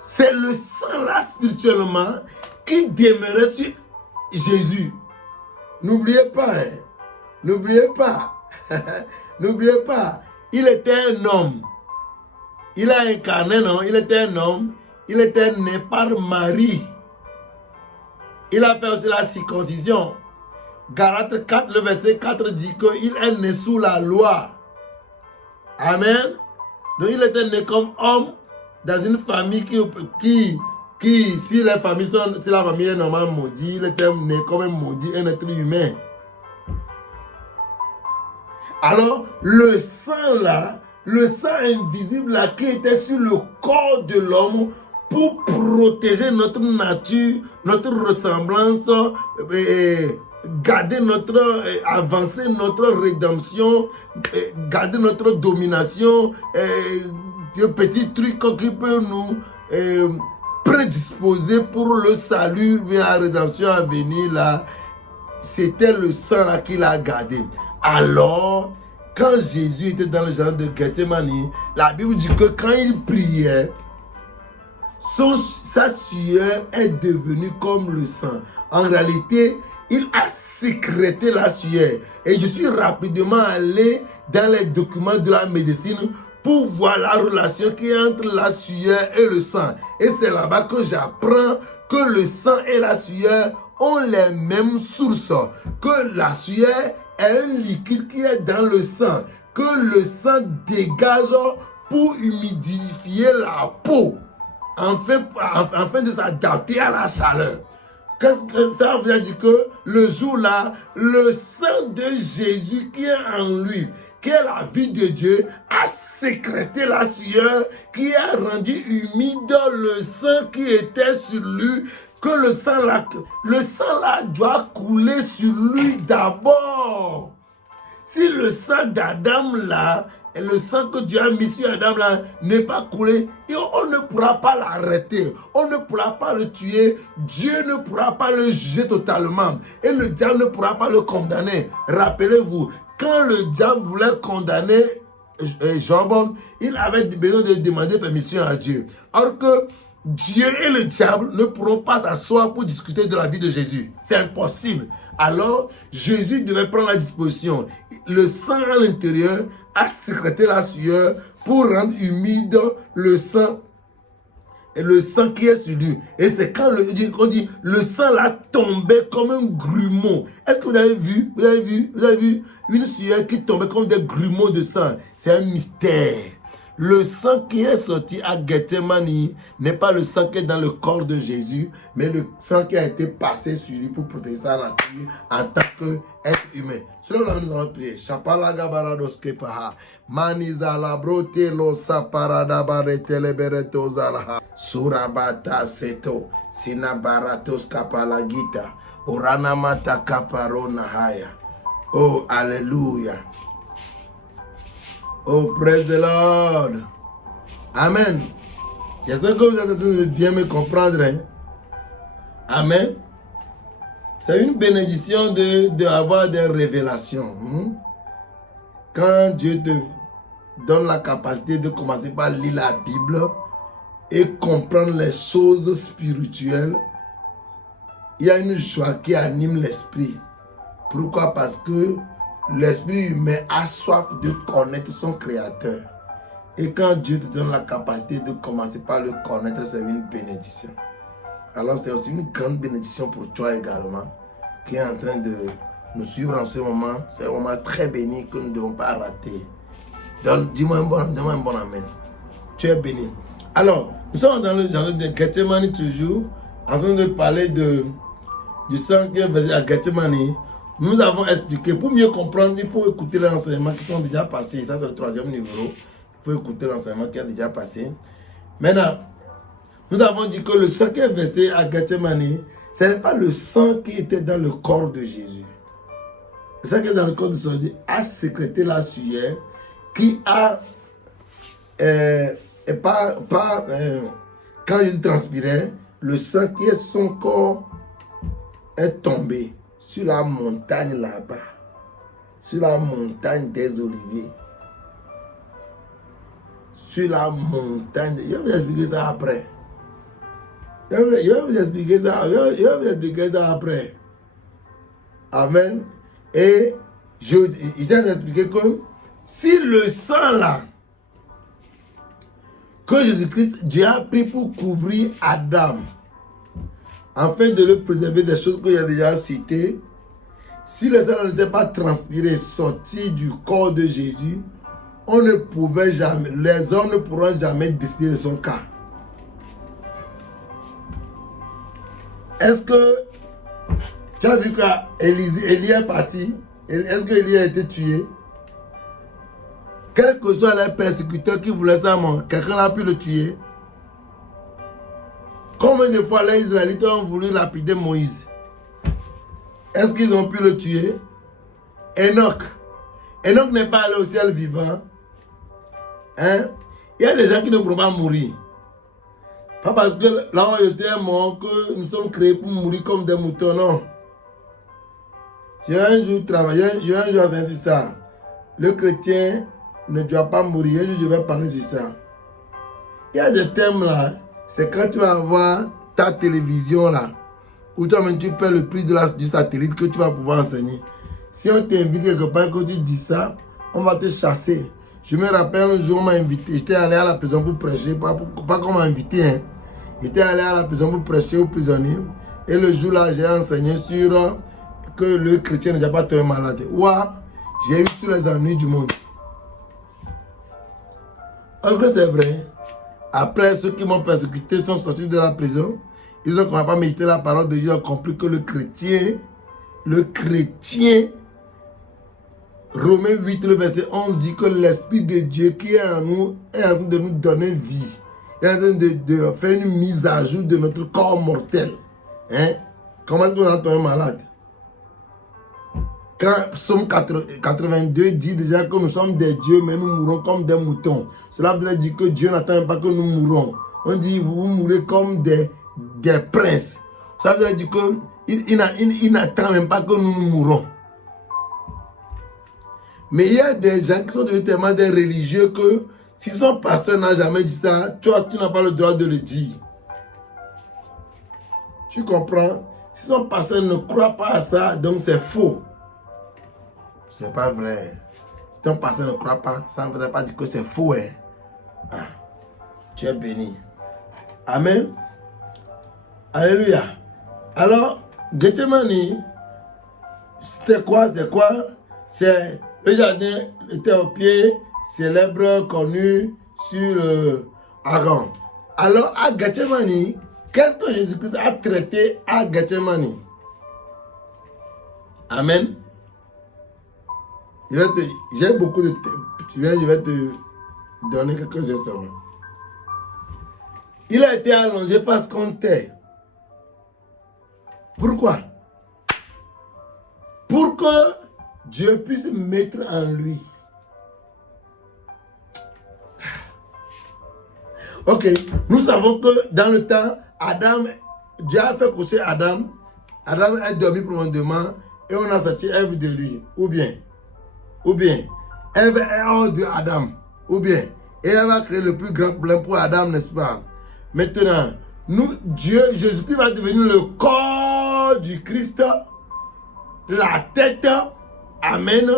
C'est le sang là spirituellement qui demeurait sur Jésus. N'oubliez pas, hein. N'oubliez pas. N'oubliez pas. Il était un homme. Il a incarné, non? Il était un homme. Il était né par Marie. Il a fait aussi la circoncision. Galates 4, le verset 4 dit qu'il est né sous la loi. Amen. Donc il était né comme homme dans une famille qui si la famille est normalement maudite, il était né comme un maudit, un être humain. Alors, le sang là, le sang invisible là qui était sur le corps de l'homme pour protéger notre nature, notre ressemblance, garder avancer notre rédemption, garder notre domination, des petits trucs qui peuvent nous prédisposer pour le salut, la rédemption à venir là. C'était le sang là qu'il a gardé. Alors, quand Jésus était dans le jardin de Gethsémani, la Bible dit que quand il priait, sa sueur est devenue comme le sang. En réalité, il a sécrété la sueur. Et je suis rapidement allé dans les documents de la médecine pour voir la relation qui est entre la sueur et le sang. Et c'est là-bas que j'apprends que le sang et la sueur ont les mêmes sources. Que la sueur est un liquide qui est dans le sang. Que le sang dégage pour humidifier la peau. Afin de s'adapter à la chaleur. Qu'est-ce que ça veut dire? Que le jour là, le sang de Jésus qui est en lui, qui est la vie de Dieu, a sécrété la sueur, qui a rendu humide le sang qui était sur lui, que le sang là doit couler sur lui d'abord. Si le sang d'Adam là, et le sang que Dieu a mis sur Adam là n'est pas coulé, et on ne pourra pas l'arrêter, on ne pourra pas le tuer, Dieu ne pourra pas le juger totalement, et le diable ne pourra pas le condamner. Rappelez-vous, quand le diable voulait condamner Job, il avait besoin de demander permission à Dieu. Alors que Dieu et le diable ne pourront pas s'asseoir pour discuter de la vie de Jésus. C'est impossible. Alors, Jésus devait prendre la disposition. Le sang à l'intérieur a sécrété la sueur pour rendre humide le sang. Et le sang qui est sur lui. Et c'est quand on dit le sang là tombait comme un grumeau. Est-ce que vous avez vu? Vous avez vu une sueur qui tombait comme des grumeaux de sang. C'est un mystère. Le sang qui est sorti à Gethsemane n'est pas le sang qui est dans le corps de Jésus, mais le sang qui a été passé sur lui pour protéger sa nature en tant qu'être humain. Selon nous allons prier. Chapalaga baradoske paha. Manizala brote lo saparada barete lebereto zalaha. Surabata seto. Sinabaratos kapalagita. Oranamata kaparona haya. Oh, alléluia. Oh, praise the Lord. Amen. J'espère que vous êtes en train de bien me comprendre. Hein? Amen. C'est une bénédiction d'avoir des révélations. Quand Dieu te donne la capacité de commencer par lire la Bible et comprendre les choses spirituelles, il y a une joie qui anime l'esprit. Pourquoi? Parce que l'esprit humain a soif de connaître son créateur. Et quand Dieu te donne la capacité de commencer par le connaître, c'est une bénédiction. Alors c'est aussi une grande bénédiction pour toi également, qui est en train de nous suivre en ce moment. C'est un moment très béni que nous ne devons pas rater. Donc dis-moi un bon amen. Tu es béni. Alors, nous sommes dans le jardin de Gethsemane toujours, en train de parler du sang qui est versé à Gethsemane. Nous avons expliqué, pour mieux comprendre, il faut écouter les enseignements qui sont déjà passés. Ça, c'est le 3e numéro. Il faut écouter l'enseignement qui a déjà passé. Maintenant, nous avons dit que le sang qui est versé à Gethsemane, ce n'est pas le sang qui était dans le corps de Jésus. Le sang qui est dans le corps de Jésus a sécrété la sueur qui a, quand Jésus transpirait, le sang qui est son corps est tombé sur la montagne là-bas, sur la montagne des Oliviers. Sur la montagne, je vais vous expliquer ça après. Je vais vous expliquer ça après. Amen. Et je vais vous expliquer que si le sang là, que Jésus-Christ, Dieu a pris pour couvrir Adam, afin de le préserver des choses que j'ai déjà citées, si le sang n'était pas transpiré, sorti du corps de Jésus, on ne pouvait jamais, les hommes ne pourront jamais décider de son cas. Est-ce que tu as vu qu'Élie est parti? Est-ce qu'Élie a été tué? Quels que soient les persécuteurs qui voulaient ça, quelqu'un a pu le tuer? Combien de fois les Israélites ont voulu lapider Moïse? Est-ce qu'ils ont pu le tuer? Enoch n'est pas allé au ciel vivant. Hein? Il y a des gens qui ne pourront pas mourir. Pas parce que là où était mort que nous sommes créés pour mourir comme des moutons, non. J'ai un jour travaillé, j'ai un jour enseigné sur ça. Le chrétien ne doit pas mourir. Un jour je vais parler sur ça. Il y a des thèmes là. C'est quand tu vas avoir ta télévision là, où toi-même tu paies le prix du satellite que tu vas pouvoir enseigner. Si on t'invite quelque part que tu dis ça, on va te chasser. Je me rappelle un jour on m'a invité, j'étais allé à la prison pour prêcher, pas qu'on m'a invité. Hein. J'étais allé à la prison pour prêcher aux prisonniers. Et le jour là, j'ai enseigné sur que le chrétien ne doit pas tomber malade. Ouah, j'ai eu tous les ennuis du monde. En vrai, c'est vrai. Après, ceux qui m'ont persécuté sont sortis de la prison. Ils ont commencé à méditer la parole de Dieu. Ils ont compris que le chrétien, Romains 8, le verset 11 dit que l'Esprit de Dieu qui est en nous est en train de nous donner vie. Il est en train de faire une mise à jour de notre corps mortel. Hein? Comment est-ce qu'on est tombé malade? Quand Psaume 82 dit déjà que nous sommes des dieux, mais nous mourons comme des moutons. Cela veut dire que Dieu n'attend pas que nous mourons. On dit vous mourrez comme des princes. Ça veut dire qu'il n'attend même pas que nous mourons. Mais il y a des gens qui sont devenus tellement des religieux que si son pasteur n'a jamais dit ça, toi tu n'as pas le droit de le dire. Tu comprends? Si son pasteur ne croit pas à ça, donc c'est faux. C'est pas vrai. Si ton pasteur ne croit pas, ça ne veut pas dire que c'est faux. Hein? Ah, tu es béni. Amen. Alléluia. Alors, Gethsemane, c'était quoi? C'est le jardin était au pied, célèbre, connu sur Aaron. Alors, à Gethsemane, qu'est-ce que Jésus-Christ a traité à Gethsemane? Amen. J'ai beaucoup de... Je vais te donner quelques instruments. Il a été allongé face contre terre. Pourquoi? Pour que Dieu puisse mettre en lui. Ok, nous savons que dans le temps, Dieu a fait coucher Adam. Adam a dormi profondément et on a sorti Ève de lui. Ou bien, Ève est hors de Adam. Ou bien, et elle va créer le plus grand problème pour Adam, n'est-ce pas? Maintenant, Jésus-Christ va devenir le corps du Christ, la tête, amen,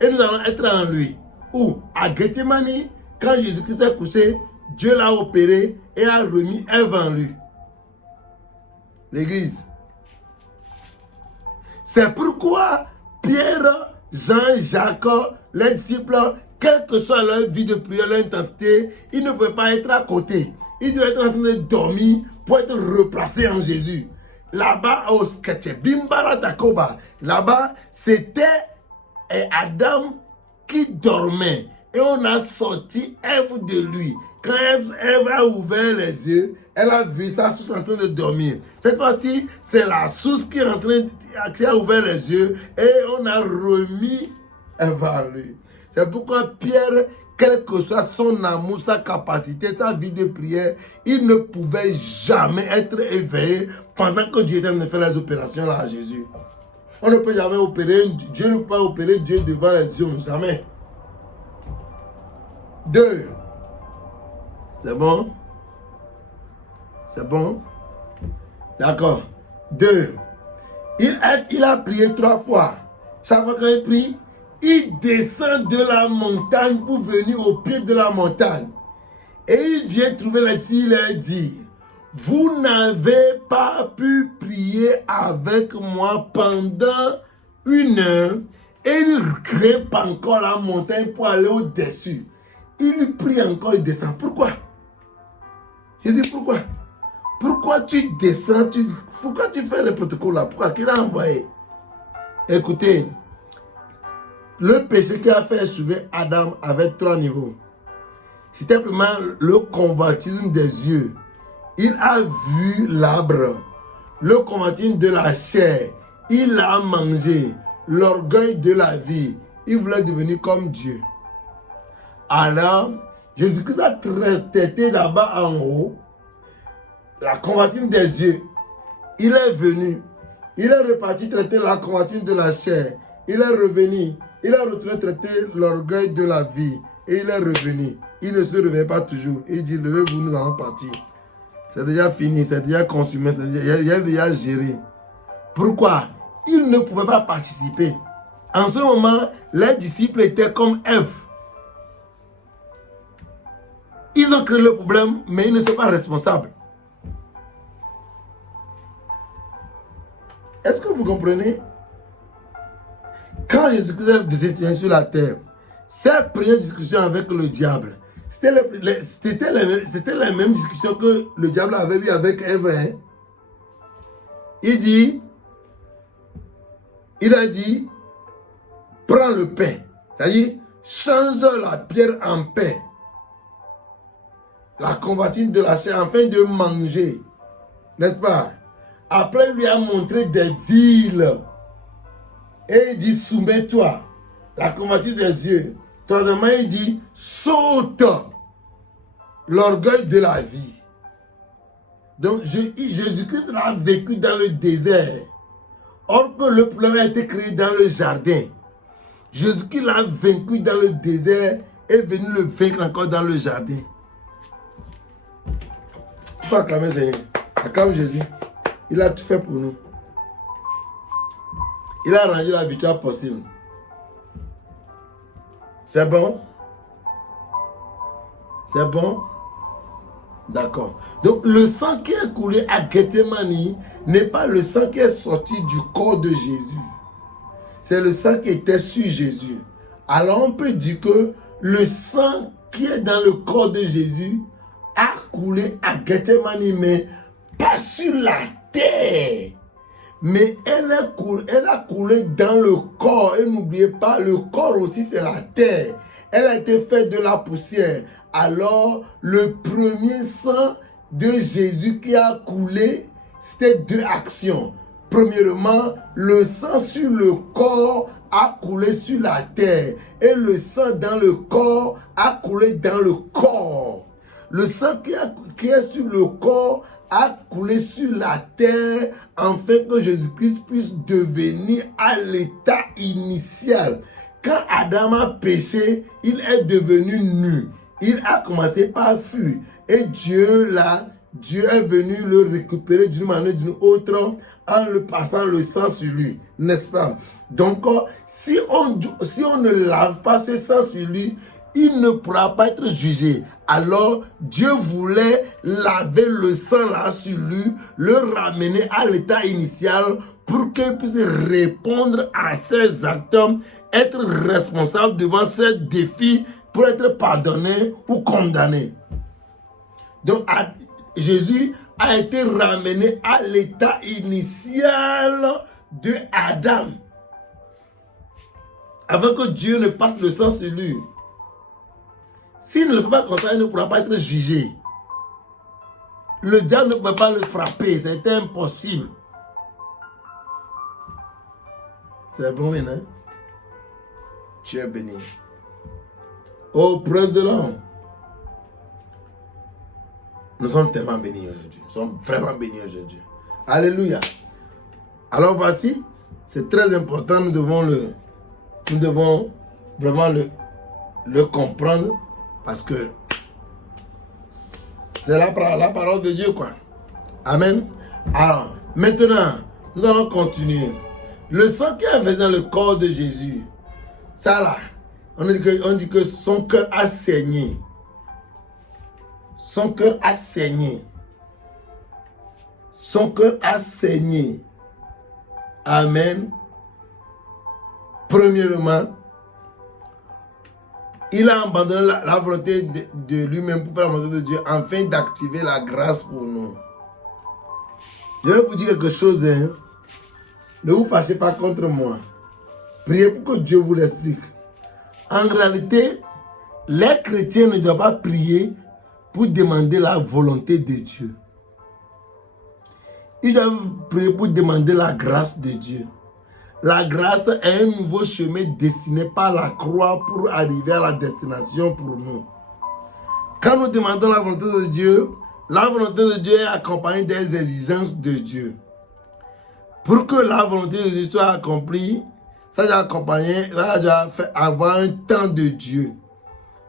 et nous allons être en lui. Ou à Gethsemane, quand Jésus-Christ est couché, Dieu l'a opéré et a remis Ève en lui. L'église. C'est pourquoi Pierre, Jean, Jacques, les disciples, quelle que soit leur vie de prière, leur intensité, ils ne peuvent pas être à côté. Ils doivent être en train de dormir pour être replacés en Jésus. Là-bas, au sketch, Bimbara Takoba, là-bas, c'était Adam qui dormait. Et on a sorti Ève de lui. Quand Ève a ouvert les yeux, elle a vu sa source en train de dormir. Cette fois-ci, c'est la source qui a ouvert les yeux et on a remis Ève à lui. C'est pourquoi Pierre, quel que soit son amour, sa capacité, sa vie de prière, il ne pouvait jamais être éveillé pendant que Dieu était en train de faire les opérations là à Jésus. On ne peut jamais opérer, Dieu ne peut pas opérer Dieu devant les yeux, jamais. 2. C'est bon? C'est bon? D'accord. 2. Il a prié 3 fois. Chaque fois qu'il prie, il descend de la montagne pour venir au pied de la montagne. Et il vient trouver les filles et dit, vous n'avez pas pu prier avec moi pendant 1 heure. Et il grimpe encore la montagne pour aller au-dessus. Il lui prie encore, il descend. Pourquoi? Je dis pourquoi? Pourquoi tu descends? Pourquoi tu fais le protocole là? Pourquoi? Qui l'a envoyé? Écoutez, le péché qui a fait échouer Adam avait 3 niveaux. C'était vraiment le convoitisme des yeux. Il a vu l'arbre. Le convoitisme de la chair. Il a mangé. L'orgueil de la vie. Il voulait devenir comme Dieu. Alors, Jésus-Christ a traité d'abord en haut. La convoitisme des yeux. Il est venu. Il est reparti traiter la convoitisme de la chair. Il est revenu. Il a retourné traiter l'orgueil de la vie. Et il est revenu. Il ne se réveille pas toujours. Il dit, levez-vous, nous allons partir. C'est déjà fini, c'est déjà consumé, il a déjà géré. Pourquoi? Il ne pouvait pas participer. En ce moment, les disciples étaient comme Ève. Ils ont créé le problème, mais ils ne sont pas responsables. Est-ce que vous comprenez? Quand Jésus-Christ est descendu sur la terre, sa première discussion avec le diable, c'était la même discussion que le diable avait eu avec Ève. Hein? Il a dit, prends le pain. C'est-à-dire, change la pierre en pain. La convoitise de la chair afin de manger. N'est-ce pas? Après, il lui a montré des villes. Et il dit, soumets-toi. La convoitise des yeux. Troisièmement, il dit, saute. L'orgueil de la vie. Donc, Jésus-Christ a vécu dans le désert. Or que le problème a été créé dans le jardin. Jésus-Christ l'a vaincu dans le désert et est venu le vaincre encore dans le jardin. Il faut acclamer Seigneur. Acclame Jésus. Il a tout fait pour nous. Il a rendu la victoire possible. C'est bon? C'est bon? D'accord. Donc, le sang qui est coulé à Gethsemane n'est pas le sang qui est sorti du corps de Jésus. C'est le sang qui était sur Jésus. Alors, on peut dire que le sang qui est dans le corps de Jésus a coulé à Gethsemane, mais pas sur la terre. Mais elle a coulé dans le corps. Et n'oubliez pas, le corps aussi, c'est la terre. Elle a été faite de la poussière. Alors, le premier sang de Jésus qui a coulé, c'était deux actions. Premièrement, le sang sur le corps a coulé sur la terre. Et le sang dans le corps a coulé dans le corps. Le sang qui est sur le corps a coulé sur la terre afin que Jésus-Christ puisse devenir à l'état initial. Quand Adam a péché, il est devenu nu. Il a commencé par fuir. Et Dieu est venu le récupérer d'une manière ou d'une autre en le passant le sang sur lui. N'est-ce pas? Donc, si on ne lave pas ce sang sur lui, il ne pourra pas être jugé. Alors, Dieu voulait laver le sang là sur lui, le ramener à l'état initial pour qu'il puisse répondre à ses actes, être responsable devant ces défis pour être pardonné ou condamné. Donc, Jésus a été ramené à l'état initial de Adam. Avant que Dieu ne passe le sang sur lui. S'il ne le fait pas comme ça, il ne pourra pas être jugé. Le diable ne pouvait pas le frapper, c'était impossible. C'est bon maintenant. Tu es béni. Oh, preuve de l'homme. Nous sommes tellement bénis aujourd'hui. Nous sommes vraiment bénis aujourd'hui. Alléluia. Alors voici, c'est très important, nous devons vraiment le comprendre parce que c'est la parole de Dieu, quoi. Amen. Alors, maintenant, nous allons continuer. Le sang qui est versé dans le corps de Jésus, ça là, on dit que son cœur a saigné. Son cœur a saigné. Son cœur a saigné. Amen. Premièrement, il a abandonné la volonté de lui-même pour faire la volonté de Dieu afin d'activer la grâce pour nous. Je vais vous dire quelque chose. Hein. Ne vous fâchez pas contre moi. Priez pour que Dieu vous l'explique. En réalité, les chrétiens ne doivent pas prier pour demander la volonté de Dieu. Ils doivent prier pour demander la grâce de Dieu. La grâce est un nouveau chemin destiné par la croix pour arriver à la destination pour nous. Quand nous demandons la volonté de Dieu, la volonté de Dieu est accompagnée des exigences de Dieu. Pour que la volonté de Dieu soit accomplie, ça doit accompagner, ça doit avoir un temps de Dieu,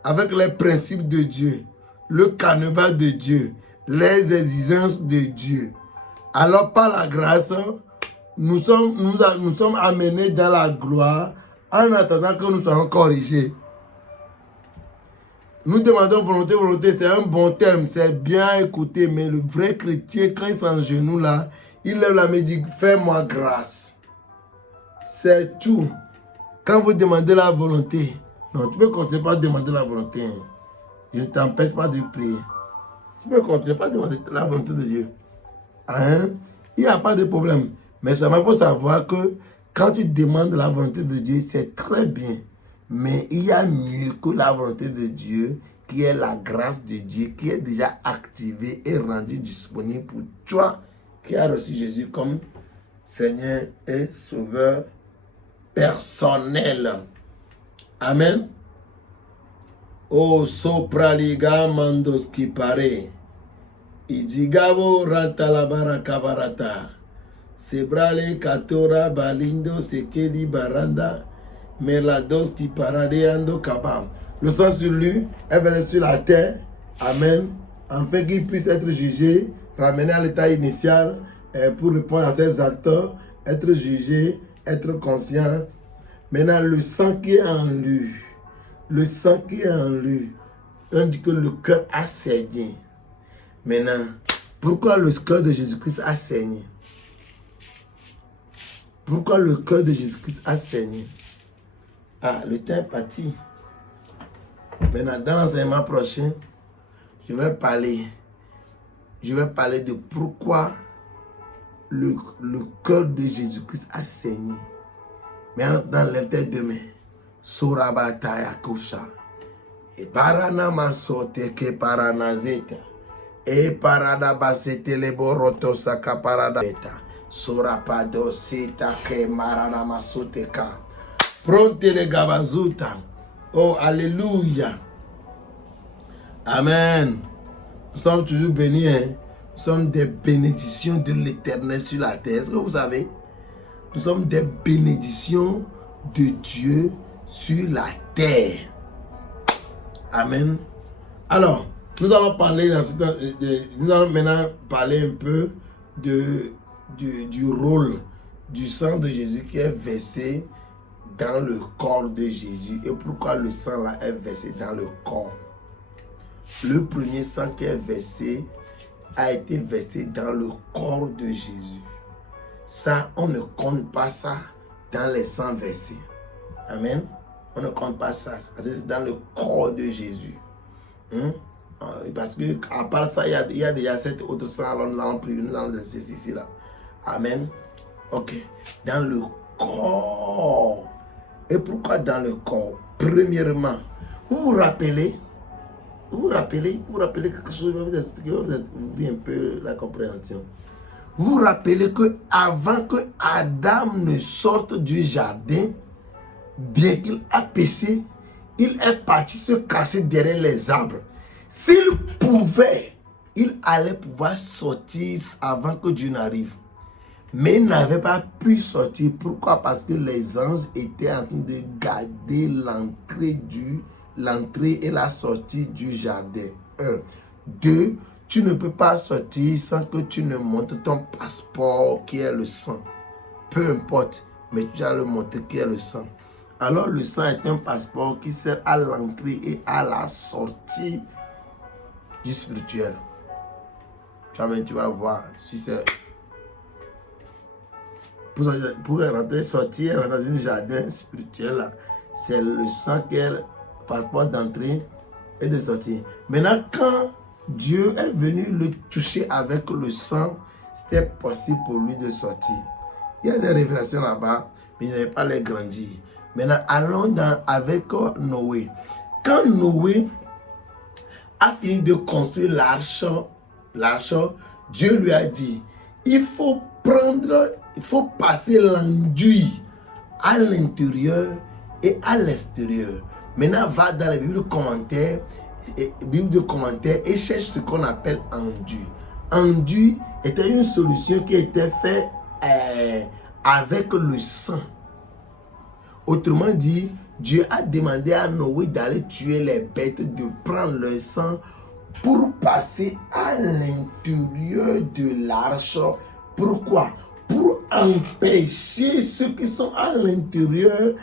avec les principes de Dieu, le canevas de Dieu, les exigences de Dieu. Alors par la grâce, nous sommes amenés dans la gloire en attendant que nous soyons corrigés. Nous demandons volonté, c'est un bon terme, c'est bien écouté, mais le vrai chrétien, quand il s'agenouille là, il lève la main et dit, fais-moi grâce. C'est tout. Quand vous demandez la volonté, non, tu peux continuer par demander la volonté. Je ne t'empêche pas de prier. Tu peux continuer par demander la volonté de Dieu. Hein? Il n'y a pas de problème. Mais ça il faut savoir que quand tu demandes la volonté de Dieu, c'est très bien. Mais il y a mieux que la volonté de Dieu, qui est la grâce de Dieu, qui est déjà activée et rendue disponible pour toi qui as reçu Jésus comme Seigneur et Sauveur personnel. Amen. O sopraliga mandos qui pare. Idigavo ranta la baraka barata. Sebrale katora balindo sekeli baranda. Melados qui paradeando kaba. Le sang sur lui est versé sur la terre. Amen. Afin qu'il puisse être jugé, ramené à l'état initial pour répondre à ses acteurs, être jugé être conscient. Maintenant, le sang qui est en lui, le sang qui est en lui, on dit que le cœur a saigné. Maintenant, pourquoi le cœur de Jésus-Christ a saigné? Pourquoi le cœur de Jésus-Christ a saigné? Ah, le temps est parti. Maintenant, dans l'enseignement prochain, je vais parler de pourquoi le cœur de Jésus-Christ a saigné. Mais dans l'inter demain, Sorabataya Kusha, et Paranama Sote ke Paranazeta, et Paradabasete Leboroto Saka Paradabeta, Sorapado Sita ke Maranama Soteka, Pronte le Gabazuta. Oh, alléluia. Amen. Nous sommes toujours bénis. Hein? Nous sommes des bénédictions de l'Éternel sur la terre. Est-ce que vous savez? Nous sommes des bénédictions de Dieu sur la terre. Amen. Alors, nous allons maintenant parler un peu du rôle du sang de Jésus qui est versé dans le corps de Jésus. Et pourquoi le sang là est versé dans le corps? Le premier sang qui est versé a été versé dans le corps de Jésus. Ça, on ne compte pas ça dans les sangs versés. Amen. On ne compte pas ça. C'est dans le corps de Jésus. Parce que à part ça, il y a déjà 7 autres sangs. Alors nous allons prier, nous allons laisser ici là. Amen. Ok. Dans le corps. Et pourquoi dans le corps? Premièrement, vous vous rappelez quelque chose, je vais vous expliquer, je vais vous ouvrir un peu la compréhension. Vous vous rappelez que avant que Adam ne sorte du jardin, bien qu'il a péché, il est parti se cacher derrière les arbres. S'il pouvait, il allait pouvoir sortir avant que Dieu n'arrive. Mais il n'avait pas pu sortir. Pourquoi? Parce que les anges étaient en train de garder l'entrée et la sortie du jardin. 1. 2. Tu ne peux pas sortir sans que tu ne montres ton passeport qui est le sang. Peu importe, mais tu dois le montrer qui est le sang. Alors le sang est un passeport qui sert à l'entrée et à la sortie du spirituel. Tu vas voir si c'est... Pour rentrer, sortir, rentrer dans un jardin spirituel, c'est le sang qui est le passeport d'entrée et de sortie. Maintenant, quand Dieu est venu le toucher avec le sang, c'était possible pour lui de sortir. Il y a des révélations là-bas, mais il n'avait pas les grandir. Maintenant, allons avec Noé. Quand Noé a fini de construire l'arche, Dieu lui a dit, il faut passer l'enduit à l'intérieur et à l'extérieur. Maintenant, va dans la Bible de commentaires et cherche ce qu'on appelle enduit. Enduit était une solution qui était faite avec le sang. Autrement dit, Dieu a demandé à Noé d'aller tuer les bêtes, de prendre leur sang pour passer à l'intérieur de l'arche. Pourquoi? Pour empêcher ceux qui sont à l'intérieur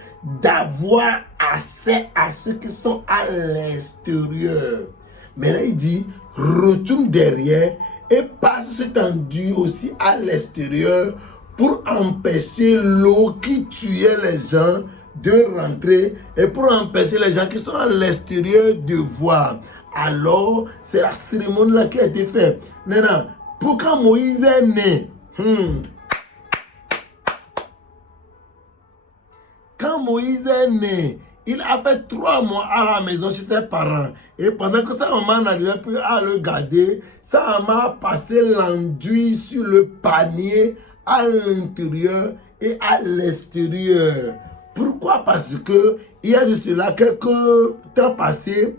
d'avoir accès à ceux qui sont à l'extérieur. Maintenant, il dit, retourne derrière et passe cet enduit aussi à l'extérieur pour empêcher l'eau qui tuait les gens de rentrer et pour empêcher les gens qui sont à l'extérieur de voir. Alors, c'est la cérémonie là qui a été faite. Maintenant, pour quand Moïse est né, quand Moïse est né, il a fait 3 mois à la maison chez ses parents. Et pendant que sa maman n'arrivait plus à le garder, sa maman a passé l'enduit sur le panier à l'intérieur et à l'extérieur. Pourquoi? Parce que il y a de cela quelques temps passé,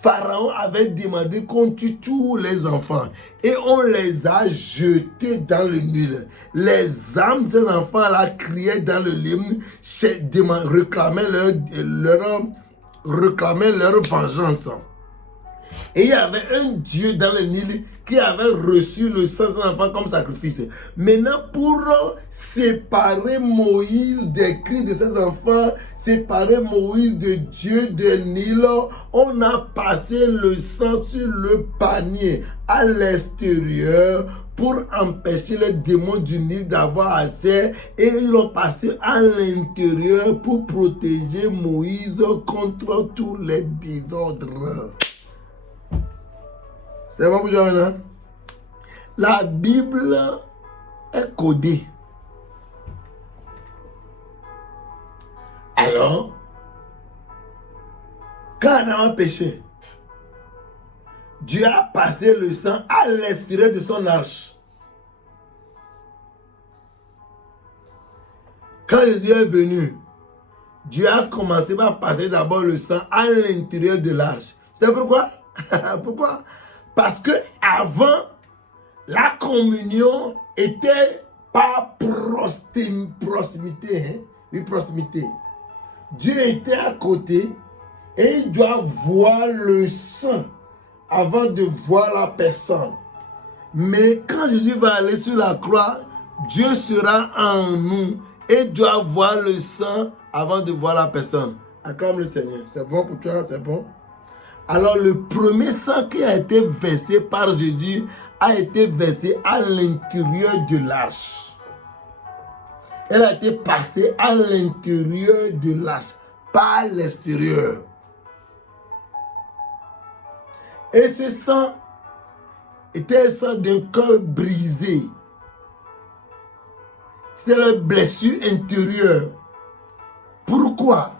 Pharaon avait demandé qu'on tue tous les enfants et on les a jetés dans le Nil. Les âmes des enfants-là criaient dans le Nil, réclamaient leur vengeance. Et il y avait un Dieu dans le Nil qui avait reçu le sang de son enfant comme sacrifice. Maintenant, pour séparer Moïse des cris de ses enfants, séparer Moïse de Dieu de Nil, on a passé le sang sur le panier à l'extérieur pour empêcher les démons du Nil d'avoir accès, et ils l'ont passé à l'intérieur pour protéger Moïse contre tous les désordres. C'est bon pour toi maintenant? La Bible est codée. Alors, quand Adam a péché, Dieu a passé le sang à l'extérieur de son arche. Quand Jésus est venu, Dieu a commencé par passer d'abord le sang à l'intérieur de l'arche. C'est pourquoi? Pourquoi? Parce que avant, la communion était par proximité. Hein? Oui, proximité. Dieu était à côté et il doit voir le sang avant de voir la personne. Mais quand Jésus va aller sur la croix, Dieu sera en nous et doit voir le sang avant de voir la personne. Acclame le Seigneur. C'est bon pour toi? C'est bon? Alors le premier sang qui a été versé par Jésus a été versé à l'intérieur de l'arche. Elle a été passée à l'intérieur de l'arche, pas à l'extérieur. Et ce sang était le sang d'un cœur brisé. C'était la blessure intérieure. Pourquoi?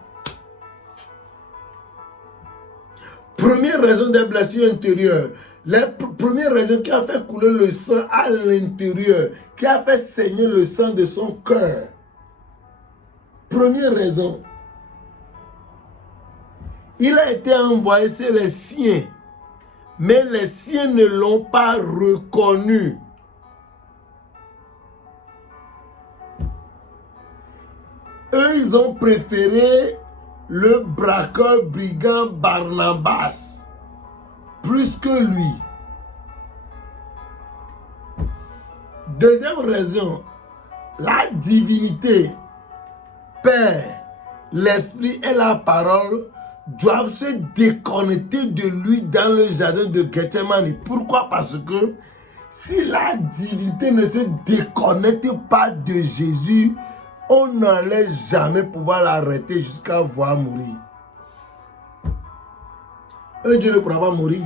Première raison des blessures intérieures. La première raison qui a fait couler le sang à l'intérieur, qui a fait saigner le sang de son cœur. Première raison. Il a été envoyé chez les siens, mais les siens ne l'ont pas reconnu. Eux, ils ont préféré le braqueur brigand Barnabas plus que lui. Deuxième raison, la divinité, Père, l'Esprit et la parole doivent se déconnecter de lui dans le jardin de Gethsemane. Pourquoi? Parce que si la divinité ne se déconnecte pas de Jésus, on n'allait jamais pouvoir l'arrêter jusqu'à voir mourir. Un Dieu ne pourra pas mourir.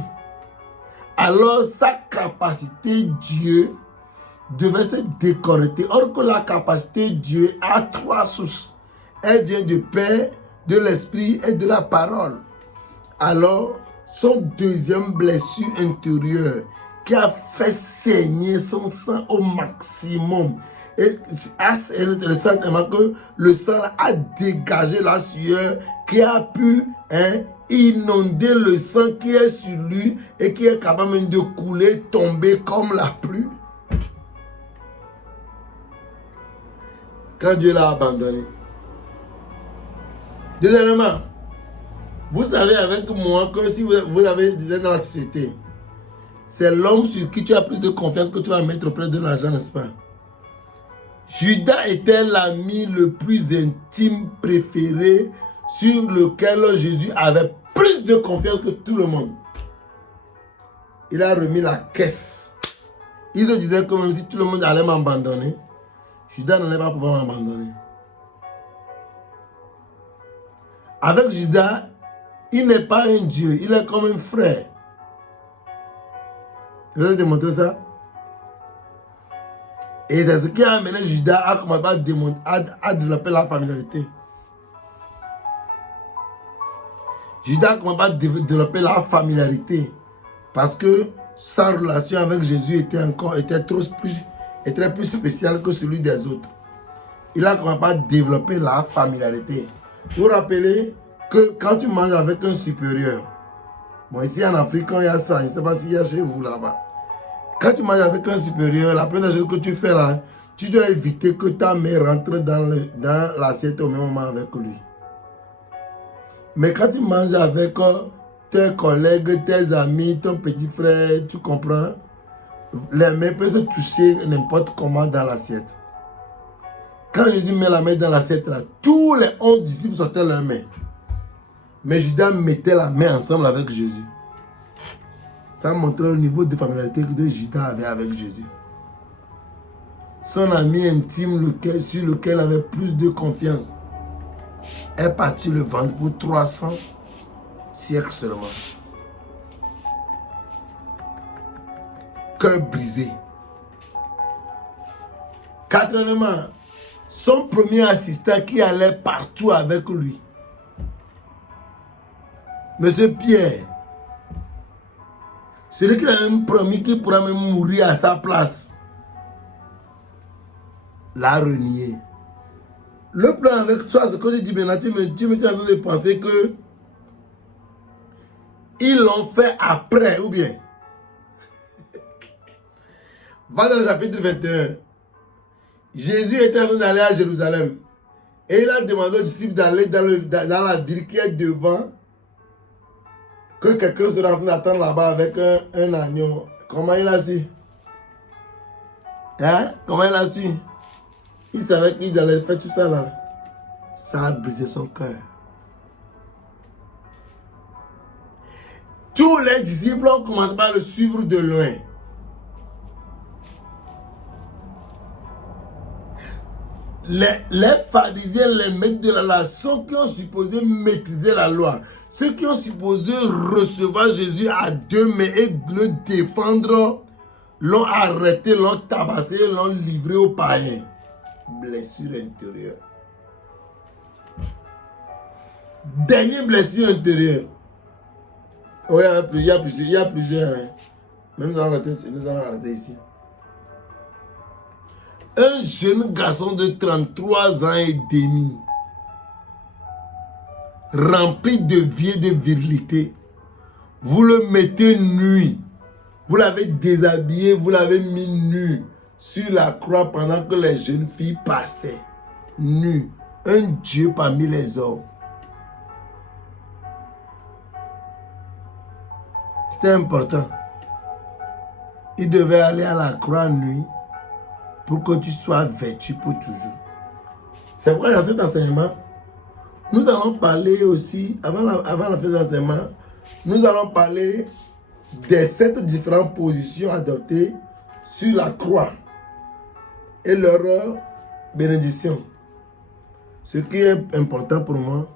Alors sa capacité Dieu devait se déconnecter. Or que la capacité Dieu a trois sources. Elle vient du Père, de l'Esprit et de la parole. Alors son deuxième blessure intérieure qui a fait saigner son sang au maximum. Et c'est intéressant que le sang a dégagé la sueur qui a pu inonder le sang qui est sur lui et qui est capable de couler, tomber comme la pluie. Quand Dieu l'a abandonné. Deuxièmement, vous savez avec moi que si vous avez des dans la société, c'est l'homme sur qui tu as plus de confiance que tu vas mettre auprès de l'argent, n'est-ce pas? Judas était l'ami le plus intime préféré sur lequel Jésus avait plus de confiance que tout le monde. Il a remis la caisse. Il se disait que même si tout le monde allait m'abandonner, Judas n'allait pas pouvoir m'abandonner. Avec Judas, il n'est pas un Dieu, il est comme un frère. Je vais te démontrer ça. Et c'est ce qui a amené Judas à commencer à développer la familiarité. Judas a commencé à développer la familiarité. Parce que sa relation avec Jésus était plus spéciale que celui des autres. Il a commencé à développer la familiarité. Vous vous rappelez que quand tu manges avec un supérieur, bon ici en Afrique il y a ça, je ne sais pas s'il y a chez vous là-bas. Quand tu manges avec un supérieur, la première chose que tu fais là, tu dois éviter que ta main rentre dans l'assiette au même moment avec lui. Mais quand tu manges avec tes collègues, tes amis, ton petit frère, tu comprends? Les mains peuvent se toucher n'importe comment dans l'assiette. Quand Jésus met la main dans l'assiette, là, tous les 11 disciples sortaient leurs mains. Mais Judas mettait la main ensemble avec Jésus. Ça montrait le niveau de familiarité que Judas avait avec Jésus. Son ami intime, sur lequel il avait plus de confiance, est parti le vendre pour 300 siècles seulement. Cœur brisé. Quatrièmement, son premier assistant qui allait partout avec lui, Monsieur Pierre, celui qui a même promis qu'il pourra même mourir à sa place, l'a renié. Le plan avec toi, c'est que je dis maintenant, tu me tiens en train de penser que ils l'ont fait après, ou bien? Va dans le chapitre 21. Jésus était en train d'aller à Jérusalem. Et il a demandé aux disciples d'aller dans la ville qui est devant. Que quelqu'un se rende d'attendre là-bas avec un agneau. Comment il a su? Hein? Comment il a su? Il savait qu'ils allaient faire tout ça là. Ça a brisé son cœur. Tous les disciples ont commencé par le suivre de loin. Les pharisiens, les maîtres de la loi, ceux qui ont supposé maîtriser la loi, ceux qui ont supposé recevoir Jésus à deux mains et le défendre, l'ont arrêté, l'ont tabassé, l'ont livré aux païens. Blessure intérieure. Dernière blessure intérieure. Oh, il y a plusieurs. Hein. Même nous allons arrêter ici. Un jeune garçon de 33 ans et demi, rempli de vie et de virilité, vous le mettez nu, vous l'avez déshabillé, vous l'avez mis nu sur la croix pendant que les jeunes filles passaient, nu, un Dieu parmi les hommes. C'était important. Il devait aller à la croix nu pour que tu sois vêtu pour toujours. C'est pourquoi dans cet enseignement, nous allons parler aussi, avant la fin de l'enseignement, nous allons parler des 7 différentes positions adoptées sur la croix et leur bénédiction. Ce qui est important pour moi,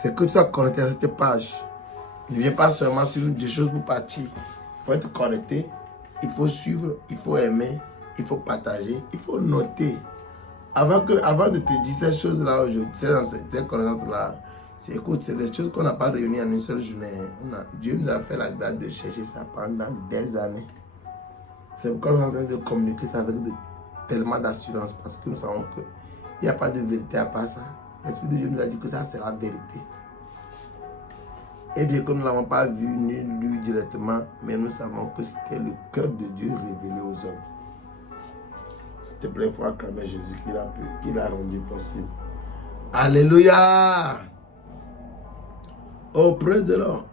c'est que tu sois connecté à cette page. Ne viens pas seulement sur des choses pour partir. Il faut être connecté, il faut suivre, il faut aimer, il faut partager, il faut noter. Avant de te dire ces choses-là aujourd'hui, ces connaissances-là, écoute, c'est des choses qu'on n'a pas réunies en une seule journée. Dieu nous a fait la grâce de chercher ça pendant des années. C'est pourquoi nous sommes en train de communiquer ça avec tellement d'assurance, parce que nous savons qu'il n'y a pas de vérité à part ça. L'Esprit de Dieu nous a dit que ça, c'est la vérité. Et bien que nous ne l'avons pas vu ni lu directement, mais nous savons que c'était le cœur de Dieu révélé aux hommes. S'il te plaît, il faut acclamer Jésus qu'il a rendu possible. Alléluia! Oh, praise the Lord.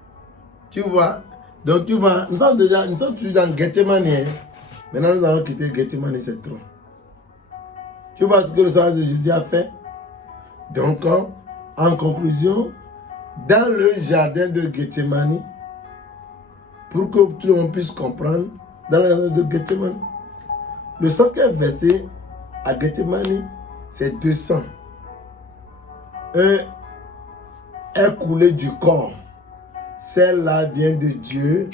Tu vois? Donc tu vois, nous sommes toujours dans Gethsemane. Maintenant nous allons quitter Gethsemane, c'est trop. Tu vois ce que le Seigneur de Jésus a fait? Donc, en conclusion, dans le jardin de Gethsemane, pour que tout le monde puisse comprendre, dans le jardin de Gethsemane, le sang qui est versé à Gethsemane, c'est 200. Un est coulé du corps. Celle-là vient de Dieu.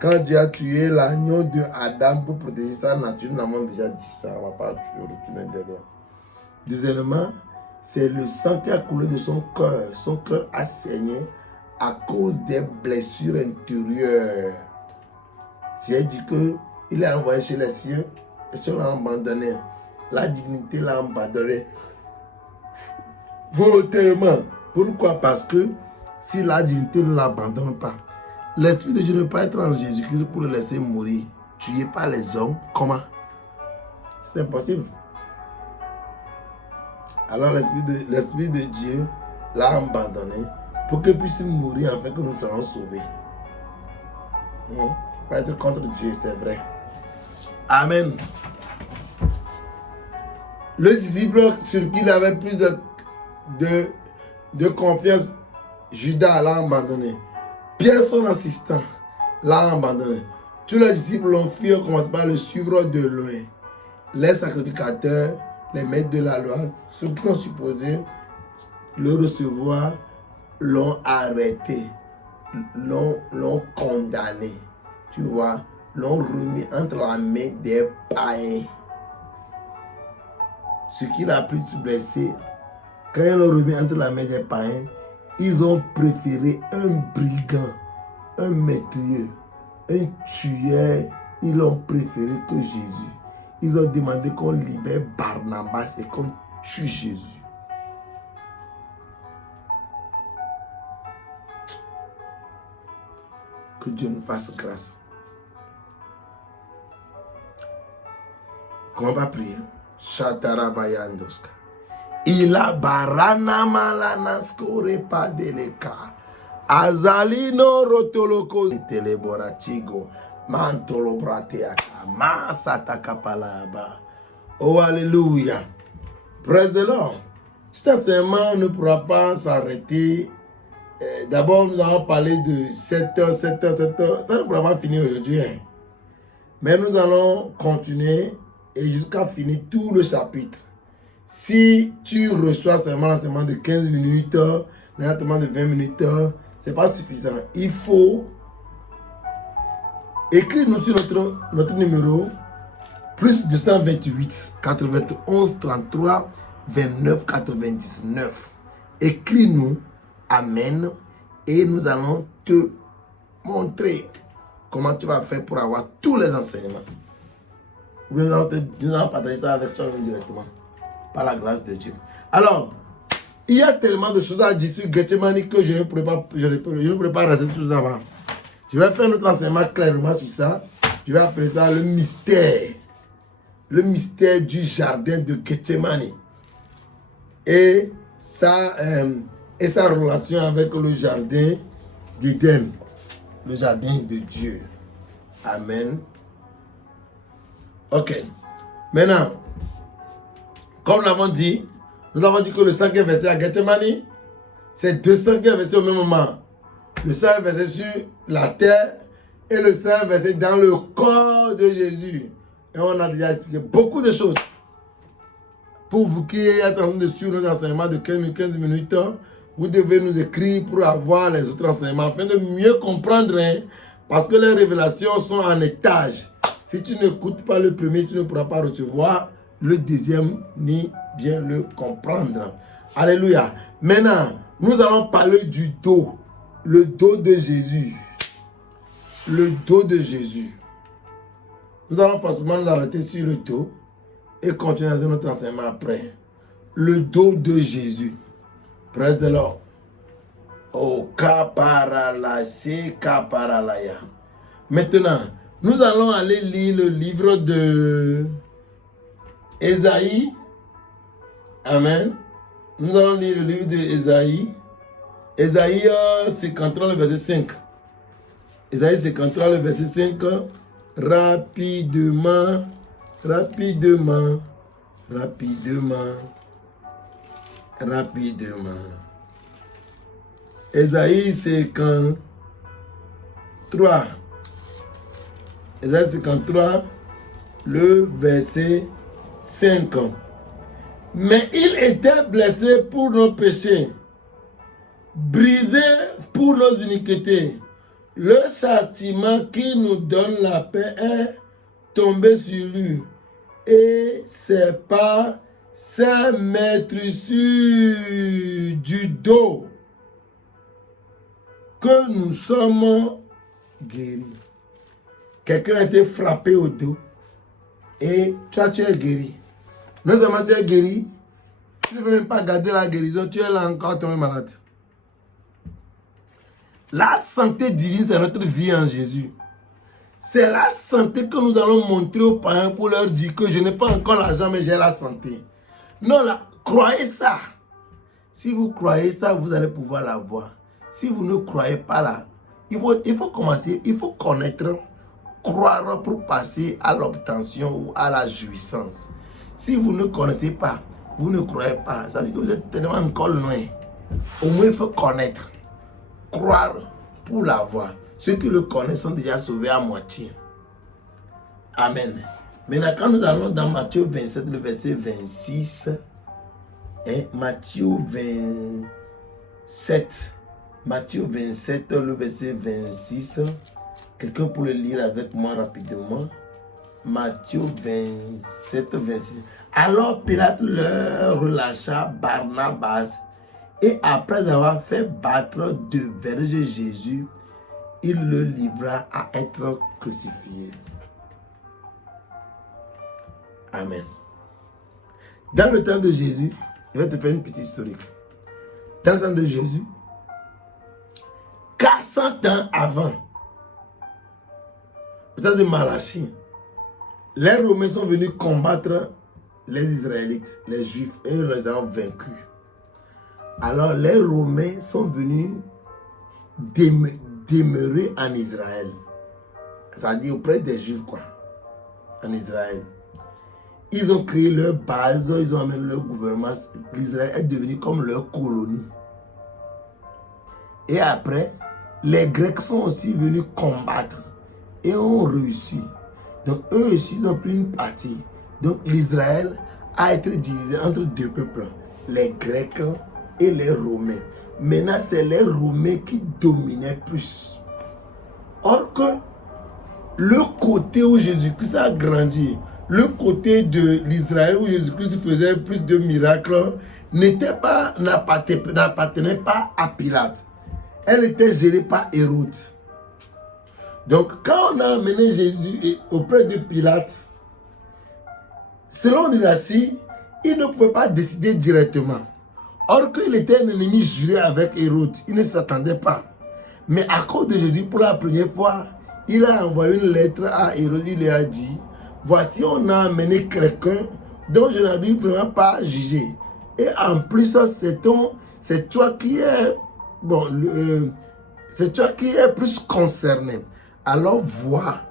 Quand Dieu a tué l'agneau de Adam pour protéger sa nature, nous avons déjà dit ça. On ne va pas retourner derrière. Deuxièmement, c'est le sang qui a coulé de son cœur. Son cœur a saigné à cause des blessures intérieures. J'ai dit qu'il est envoyé chez les cieux. Les cieux l'ont abandonné. La divinité l'a abandonné. Volontairement. Pourquoi? Parce que si la divinité ne l'abandonne pas, l'Esprit de Dieu ne peut pas être en Jésus-Christ pour le laisser mourir, tué par les hommes. Comment? C'est impossible. Alors l'Esprit de Dieu l'a abandonné pour qu'il puisse mourir afin que nous soyons sauvés. Pas être contre Dieu, c'est vrai. Amen. Le disciple sur qui il avait plus de confiance, Judas l'a abandonné. Pierre, son assistant, l'a abandonné. Tous les disciples l'ont fui, on commence par le suivre de loin. Les sacrificateurs, les maîtres de la loi, ceux qui ont supposé le recevoir, l'ont arrêté, l'ont condamné. Tu vois, l'ont remis entre la main des païens. Ce qui l'a plus blessé, quand ils l'ont remis entre la main des païens, ils ont préféré un brigand, un métier, un tueur. Ils l'ont préféré que Jésus. Ils ont demandé qu'on libère Barnabas et qu'on tue Jésus. Que Dieu nous fasse grâce. Comment on va prier? Shatarabayandoska. Ila barana malanaskore padeleka. Azalino rotoloko teleboratigo. Mantolo brateaka. Masataka palaba. Oh, alléluia. Praise the Lord. Certainement, on ne pourra pas s'arrêter. D'abord, nous allons parler de 7h. Ça ne pourra pas finir aujourd'hui. Hein. Mais nous allons continuer et jusqu'à finir tout le chapitre. Si tu reçois seulement l'enseignement de 15 minutes, l'enseignement de 20 minutes, ce n'est pas suffisant. Il faut écrire nous sur notre numéro plus 228 91 33 29 99. Écris-nous, amen, et nous allons te montrer comment tu vas faire pour avoir tous les enseignements. Nous allons partager ça avec toi directement, par la grâce de Dieu. Alors, il y a tellement de choses à dire sur Gethsemane que je ne pourrais pas rester tout ça avant. Je vais faire notre enseignement clairement sur ça. Je vais appeler ça le mystère. Le mystère du jardin de Gethsemane. Et sa relation avec le jardin d'Éden. Le jardin de Dieu. Amen. Ok. Maintenant, comme nous l'avons dit que le sang qui est versé à Gethsemane, c'est deux sangs qui est versé au même moment. Le sang est versé sur la terre et le sang est versé dans le corps de Jésus. Et on a déjà expliqué beaucoup de choses. Pour vous qui êtes en train de suivre nos enseignements de 15 minutes, vous devez nous écrire pour avoir les autres enseignements afin de mieux comprendre. Hein, parce que les révélations sont en étage. Si tu n'écoutes pas le premier, tu ne pourras pas recevoir le deuxième ni bien le comprendre. Alléluia. Maintenant, nous allons parler du dos. Le dos de Jésus. Le dos de Jésus. Nous allons forcément nous arrêter sur le dos et continuer dans notre enseignement après. Le dos de Jésus. Praise the Lord. Oh, kaparalase, kaparalaya. Maintenant, nous allons aller lire le livre de Ésaïe. Amen. Nous allons lire le livre de Ésaïe. Ésaïe 53, le verset 5. Ésaïe 53, le verset 5. Rapidement. Ésaïe 53. Ésaïe 53, le verset 5. Mais il était blessé pour nos péchés, brisé pour nos iniquités. Le châtiment qui nous donne la paix est tombé sur lui. Et c'est par ses meurtrissures du dos que nous sommes guéris. Quelqu'un a été frappé au dos et toi tu es guéri. Non seulement tu es guéri, tu ne veux même pas garder la guérison, tu es là encore tombé malade. La santé divine, c'est notre vie en Jésus. C'est la santé que nous allons montrer aux parents pour leur dire que je n'ai pas encore l'argent, mais j'ai la santé. Non, là, croyez ça. Si vous croyez ça, vous allez pouvoir l'avoir. Si vous ne croyez pas là, Il faut commencer, il faut connaître, croire pour passer à l'obtention ou à la jouissance. Si vous ne connaissez pas, vous ne croyez pas, ça veut dire que vous êtes tellement encore loin. Au moins, il faut connaître, croire pour l'avoir. Ceux qui le connaissent sont déjà sauvés à moitié. Amen. Maintenant, quand nous allons dans Matthieu 27, le verset 26, Matthieu 27, le verset 26, quelqu'un pour le lire avec moi rapidement. Matthieu 27, 26. Alors Pilate leur relâcha Barnabas et après avoir fait battre de verges Jésus, il le livra à être crucifié. Amen. Dans le temps de Jésus, je vais te faire une petite historique. Dans le temps de Jésus, 400 ans avant, le temps de Malachie, les Romains sont venus combattre les Israélites, les Juifs, et ils les ont vaincus. Alors les Romains sont venus demeurer en Israël. C'est-à-dire auprès des Juifs, quoi, en Israël. Ils ont créé leur base, ils ont amené leur gouvernement. L'Israël est devenu comme leur colonie. Et après, les Grecs sont aussi venus combattre et ont réussi. Donc eux aussi, ils ont pris une partie. Donc l'Israël a été divisé entre deux peuples, les Grecs et les Romains. Maintenant, c'est les Romains qui dominaient plus. Or que le côté où Jésus-Christ a grandi, le côté de l'Israël où Jésus-Christ faisait plus de miracles, n'appartenait pas à Pilate. Elle était gérée par Hérode. Donc, quand on a amené Jésus auprès de Pilate, selon l'hierarchie, il ne pouvait pas décider directement. Or qu'il était un ennemi juré avec Hérode, il ne s'attendait pas. Mais à cause de Jésus, pour la première fois, il a envoyé une lettre à Hérode, il lui a dit, voici on a amené quelqu'un dont je n'arrive vraiment pas à juger. Et en plus, c'est toi qui es, c'est toi qui es plus concerné. Alors vois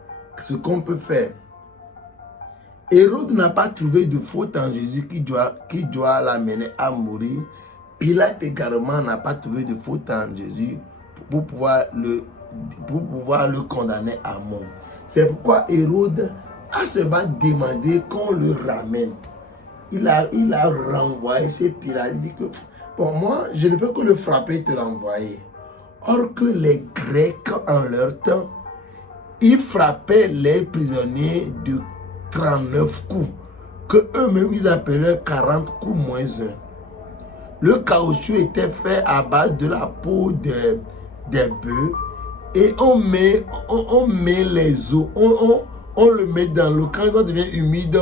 ce qu'on peut faire. Hérode n'a pas trouvé de faute en Jésus qui doit l'amener à mourir. Pilate également n'a pas trouvé de faute en Jésus pour pouvoir le condamner à mort. C'est pourquoi Hérode a seulement demandé qu'on le ramène. Il a renvoyé chez Pilate. Il dit que, bon, moi, je ne peux que le frapper et te renvoyer. Or que les Grecs, en leur temps, ils frappaient les prisonniers de 39 coups, que eux-mêmes ils appelaient 40 coups moins 1. Le caoutchouc était fait à base de la peau des bœufs et on met les os, on le met dans l'eau. Quand ça devient humide,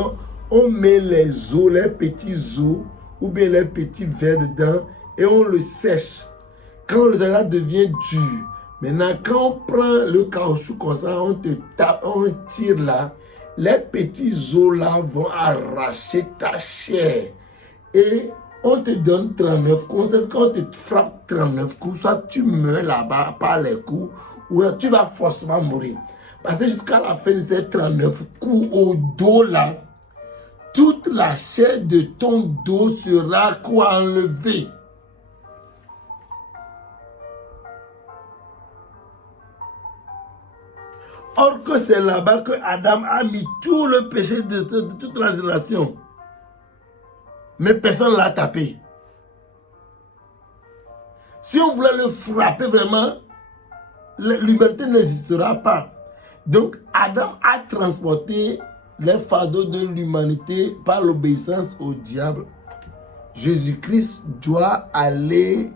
on met les os, les petits os ou bien les petits vers dedans et on le sèche. Quand le salade devient dur, maintenant quand on prend le caoutchouc comme ça, on te tape, on tire là, les petits os là vont arracher ta chair et on te donne 39 coups. Quand on te frappe 39 coups, soit tu meurs là-bas par les coups ou tu vas forcément mourir. Parce que jusqu'à la fin de ces 39 coups au dos là, toute la chair de ton dos sera enlevée. Or que c'est là-bas que Adam a mis tout le péché de toute la génération. Mais personne ne l'a tapé. Si on voulait le frapper vraiment, l'humanité n'existera pas. Donc Adam a transporté les fardeaux de l'humanité par l'obéissance au diable. Jésus-Christ doit aller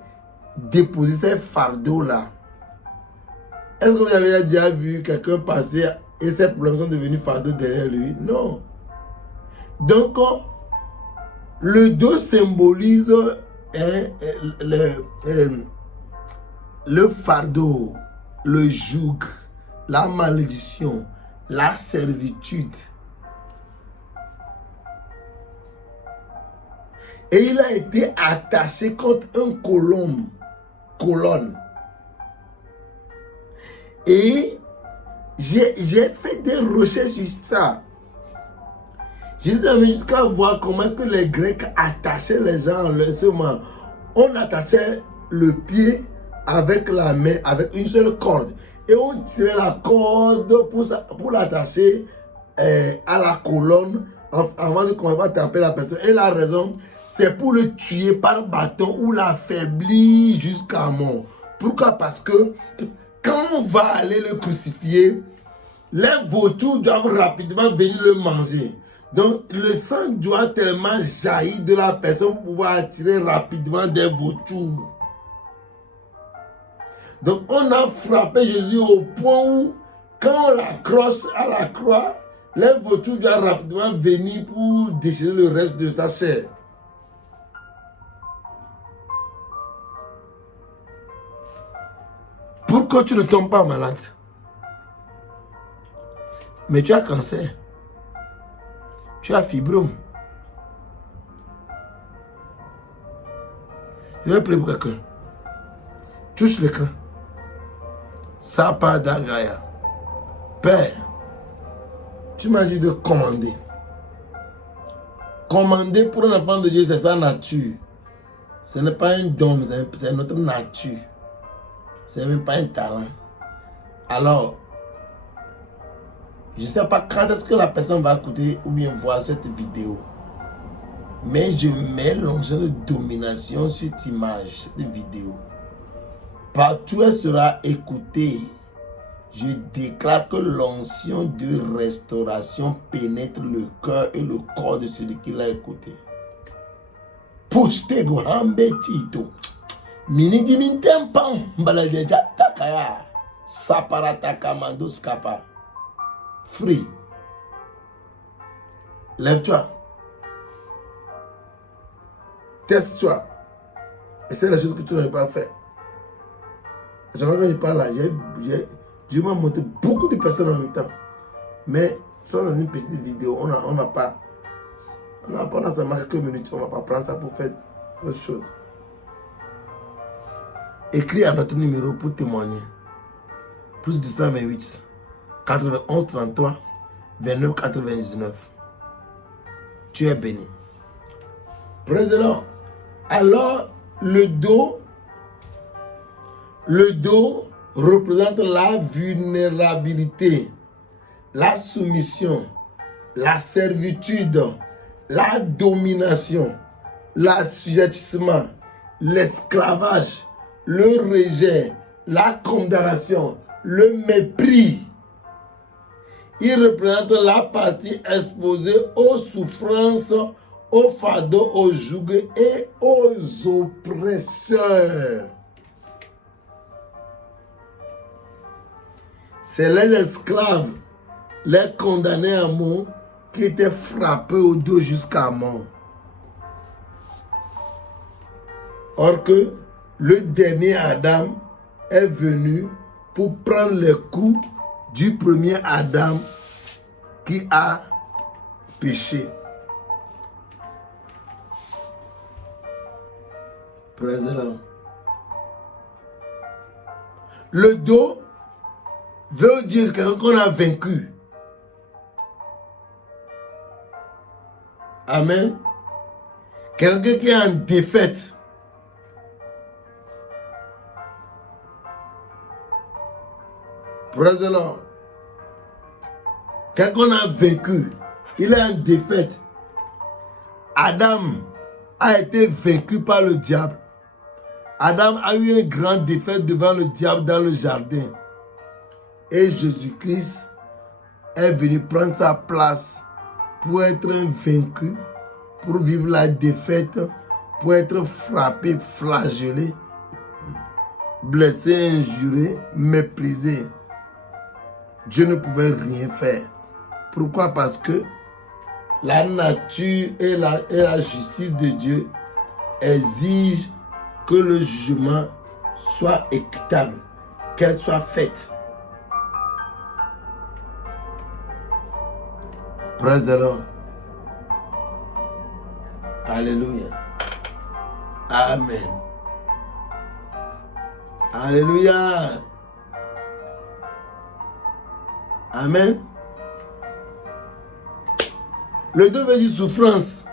déposer ces fardeaux-là. Est-ce que vous avez déjà vu quelqu'un passer et ces problèmes sont devenus fardeaux derrière lui? Non. Donc, le dos symbolise le fardeau, le joug, la malédiction, la servitude. Et il a été attaché contre une colonne. Et j'ai fait des recherches sur ça. Jusqu'à voir comment est-ce que les Grecs attachaient les gens en leur semant. On attachait le pied avec la main, avec une seule corde. Et on tirait la corde pour l'attacher à la colonne avant de commencer à taper la personne. Et la raison, c'est pour le tuer par bâton ou l'affaiblir jusqu'à mort. Pourquoi? Parce que quand on va aller le crucifier, les vautours doivent rapidement venir le manger. Donc, le sang doit tellement jaillir de la personne pour pouvoir attirer rapidement des vautours. Donc, on a frappé Jésus au point où, quand on l'accroche à la croix, les vautours doivent rapidement venir pour déchirer le reste de sa chair. Pourquoi tu ne tombes pas malade? Mais tu as cancer. Tu as fibrome. Je vais prier pour quelqu'un. Touche l'écran. Sapa Dagaya. Père, tu m'as dit de commander. Commander pour un enfant de Dieu, c'est sa nature. Ce n'est pas un don, c'est notre nature. Ce n'est même pas un talent. Alors, je ne sais pas quand est-ce que la personne va écouter ou bien voir cette vidéo. Mais je mets l'onction de domination sur cette image, cette vidéo. Partout où elle sera écoutée, je déclare que l'onction de restauration pénètre le cœur et le corps de celui qui l'a écouté. Pushte gohambe tito. Mini dimintempan baladeja takaya. Saparataka mandoskapa. Free. Lève-toi. Teste-toi. Et c'est la chose que tu n'avais pas fait. À chaque fois que je parle là, Dieu m'a montré beaucoup de personnes en même temps. Mais, soit dans une petite vidéo, on n'a pas seulement quelques minutes, on ne va pas prendre ça pour faire autre chose. Écris à notre numéro pour témoigner. Plus 228 91 33 29 99. Tu es béni. Praise the Lord. Alors, le dos représente la vulnérabilité, la soumission, la servitude, la domination, l'assujettissement, l'esclavage, le rejet, la condamnation, le mépris. Il représente la partie exposée aux souffrances, aux fardeaux, aux jougs et aux oppresseurs. C'est les esclaves, les condamnés à mort, qui étaient frappés au dos jusqu'à mort. Or que le dernier Adam est venu pour prendre les coups du premier Adam qui a péché. Praise the Lord. Le dos veut dire quelqu'un qu'on a vaincu. Amen. Quelqu'un qui est en défaite. Praise the Lord. Quelqu'un qu'on a vaincu. Il est en défaite. Adam a été vaincu par le diable. Adam a eu une grande défaite devant le diable dans le jardin. Et Jésus-Christ est venu prendre sa place pour être vaincu, pour vivre la défaite, pour être frappé, flagellé, blessé, injuré, méprisé. Dieu ne pouvait rien faire. Pourquoi? Parce que la nature et la justice de Dieu exigent que le jugement soit équitable, qu'elle soit faite. Praise the Lord. Alléluia. Amen. Alléluia. Amen. Le dos veut dire souffrance.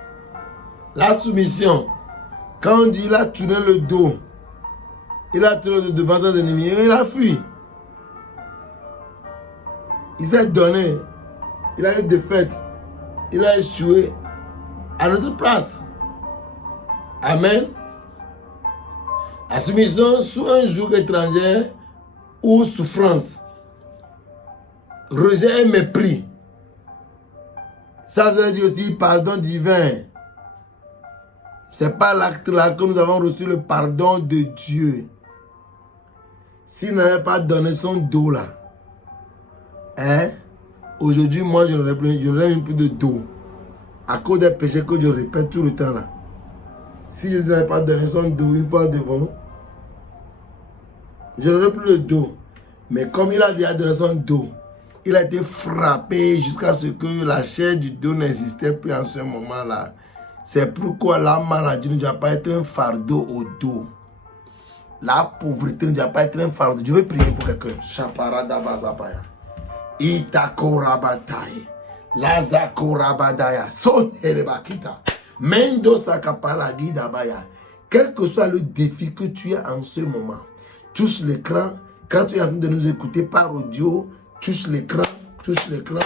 La soumission. Quand on dit il a tourné le dos, il a tourné le dos devant ses ennemis, il a fui. Il s'est donné. Il a eu des défaite. Il a échoué à notre place. Amen. La soumission sous un joug étranger ou souffrance. Rejet et mépris. Ça veut dire aussi pardon divin. C'est pas l'acte là que nous avons reçu le pardon de Dieu. S'il n'avait pas donné son dos là, hein, aujourd'hui, moi, je n'aurais même plus de dos. À cause des péchés que je répète tout le temps là. Si Jésus n'avait pas donné son dos une fois devant, je n'aurais plus de dos. Mais comme il a déjà donné son dos, il a été frappé jusqu'à ce que la chair du dos n'existait plus en ce moment-là. C'est pourquoi la maladie ne doit pas être un fardeau au dos. La pauvreté ne doit pas être un fardeau. Je vais prier pour quelqu'un. Chaparada bazapaya. Itakorabatai. Lazakorabadaya. Son helebakita. Mendo sakapalagidabaya. Quel que soit le défi que tu as en ce moment, touche l'écran. Quand tu es en train de nous écouter par audio, touche l'écran, touche l'écran.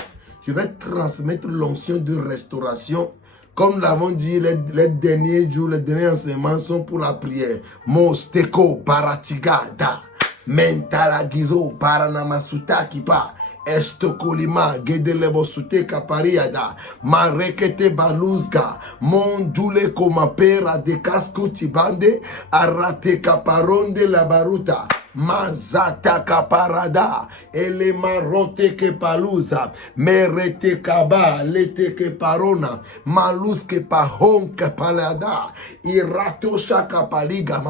Je vais transmettre l'onction de restauration. Comme nous l'avons dit, les derniers jours, les derniers enseignements sont pour la prière. Mosteko baratigada. Mentalagizo baranamasuta kipa. Estokolima gedelebo sute kapariada. Marekete baluzga. Mondule komapera de casco tibande. Arate kaparonde la baruta. Mazata kaparada. Ele marote ke paluza. Merete kaba. Lete ke parona. Malus ke pahon ke palada. Irato shaka paliga.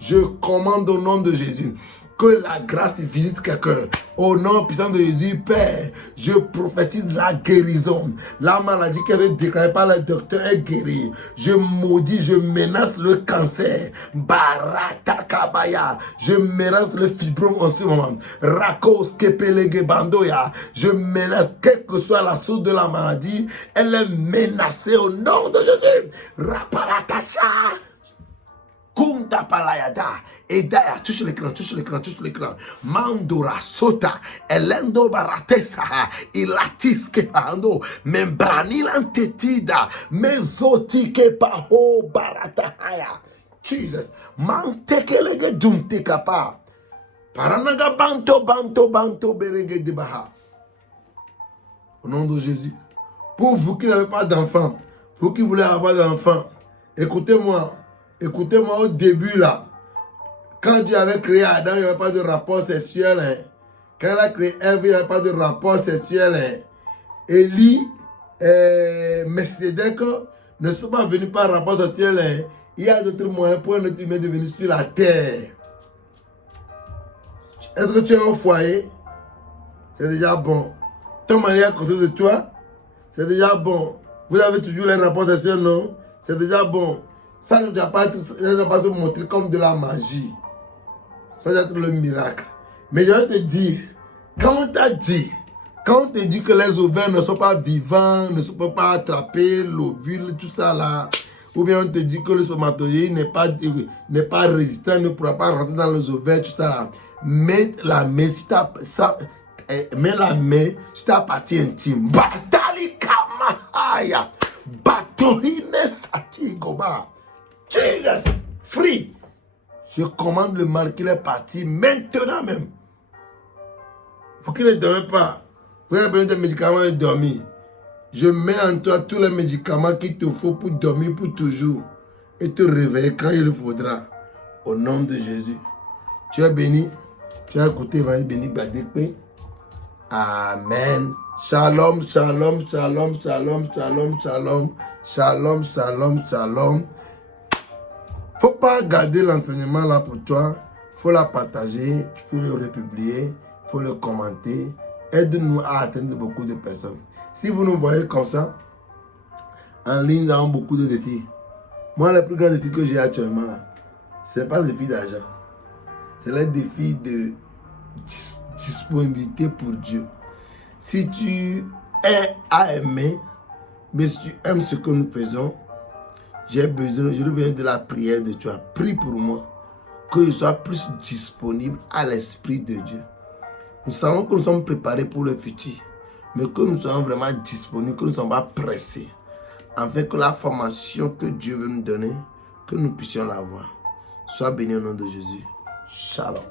Je commande au nom de Jésus. Que la grâce visite quelqu'un. Au nom puissant de Jésus, Père, je prophétise la guérison. La maladie qui avait déclarée par le docteur est guérie. Je maudis, je menace le cancer. Barata kabaya. Je menace le fibrome en ce moment. Rakos kepelege bandoya. Je menace, quelle que soit la source de la maladie, elle est menacée au nom de Jésus. Raparakasha. Kunta palayada, edaya, touche l'écran, touche l'écran, touche l'écran. Mandora sota, elendo baratesa, ilatiske ando, membranilantetida, mezotike paho baratahaya. Jesus, mantekelege dumte kapa. Paranaga banto berege de baha. Au nom de Jésus. Pour vous qui n'avez pas d'enfant, vous qui voulez avoir d'enfant, écoutez-moi. Écoutez-moi au début là. Quand Dieu avait créé Adam, il n'y avait pas de rapport sexuel. Hein. Quand il a créé Ève, il n'y avait pas de rapport sexuel. Hein. Élie et Melchisedec ne sont pas venus par rapport sexuel. Hein. Il y a d'autres moyens pour un être humain de venir sur la terre. Est-ce que tu as un foyer? C'est déjà bon. Ton mari est à côté de toi? C'est déjà bon. Vous avez toujours les rapports sexuels, non? C'est déjà bon. Ça ne doit pas se montrer comme de la magie. Ça doit être le miracle. Mais je vais te dire, quand on t'a dit, quand on te dit que les ovaires ne sont pas vivants, ne sont pas attrapés, l'ovule, tout ça là, ou bien on te dit que le spermatozoïde n'est pas résistant, ne pourra pas rentrer dans les ovaires, tout ça là, mets la main sur ta partie intime. Batali kamahaya. Batorine satigoba. Jesus, free. Je commande le mal qu'il est parti maintenant même. Il faut qu'il ne dorme pas. Vous avez besoin de médicaments et dormir. Je mets en toi tous les médicaments qu'il te faut pour dormir pour toujours. Et te réveiller quand il le faudra. Au nom de Jésus. Tu es béni. Tu as écouté Évangile béni Badekpe. Amen. Shalom, shalom, shalom, shalom, shalom, shalom. Shalom, shalom, shalom. Faut pas garder l'enseignement là pour toi. Faut la partager. Tu peux le republier. Faut le commenter. Aide-nous à atteindre beaucoup de personnes. Si vous nous voyez comme ça, en ligne, nous avons beaucoup de défis. Moi, le plus grand défi que j'ai actuellement là, c'est pas le défi d'argent. C'est le défi de disponibilité pour Dieu. Si tu es à aimer, mais si tu aimes ce que nous faisons, j'ai besoin de la prière de Dieu. Prie pour moi, que je sois plus disponible à l'Esprit de Dieu. Nous savons que nous sommes préparés pour le futur, mais que nous soyons vraiment disponibles, que nous ne sommes pas pressés, afin que la formation que Dieu veut nous donner, que nous puissions l'avoir. Sois béni au nom de Jésus. Shalom.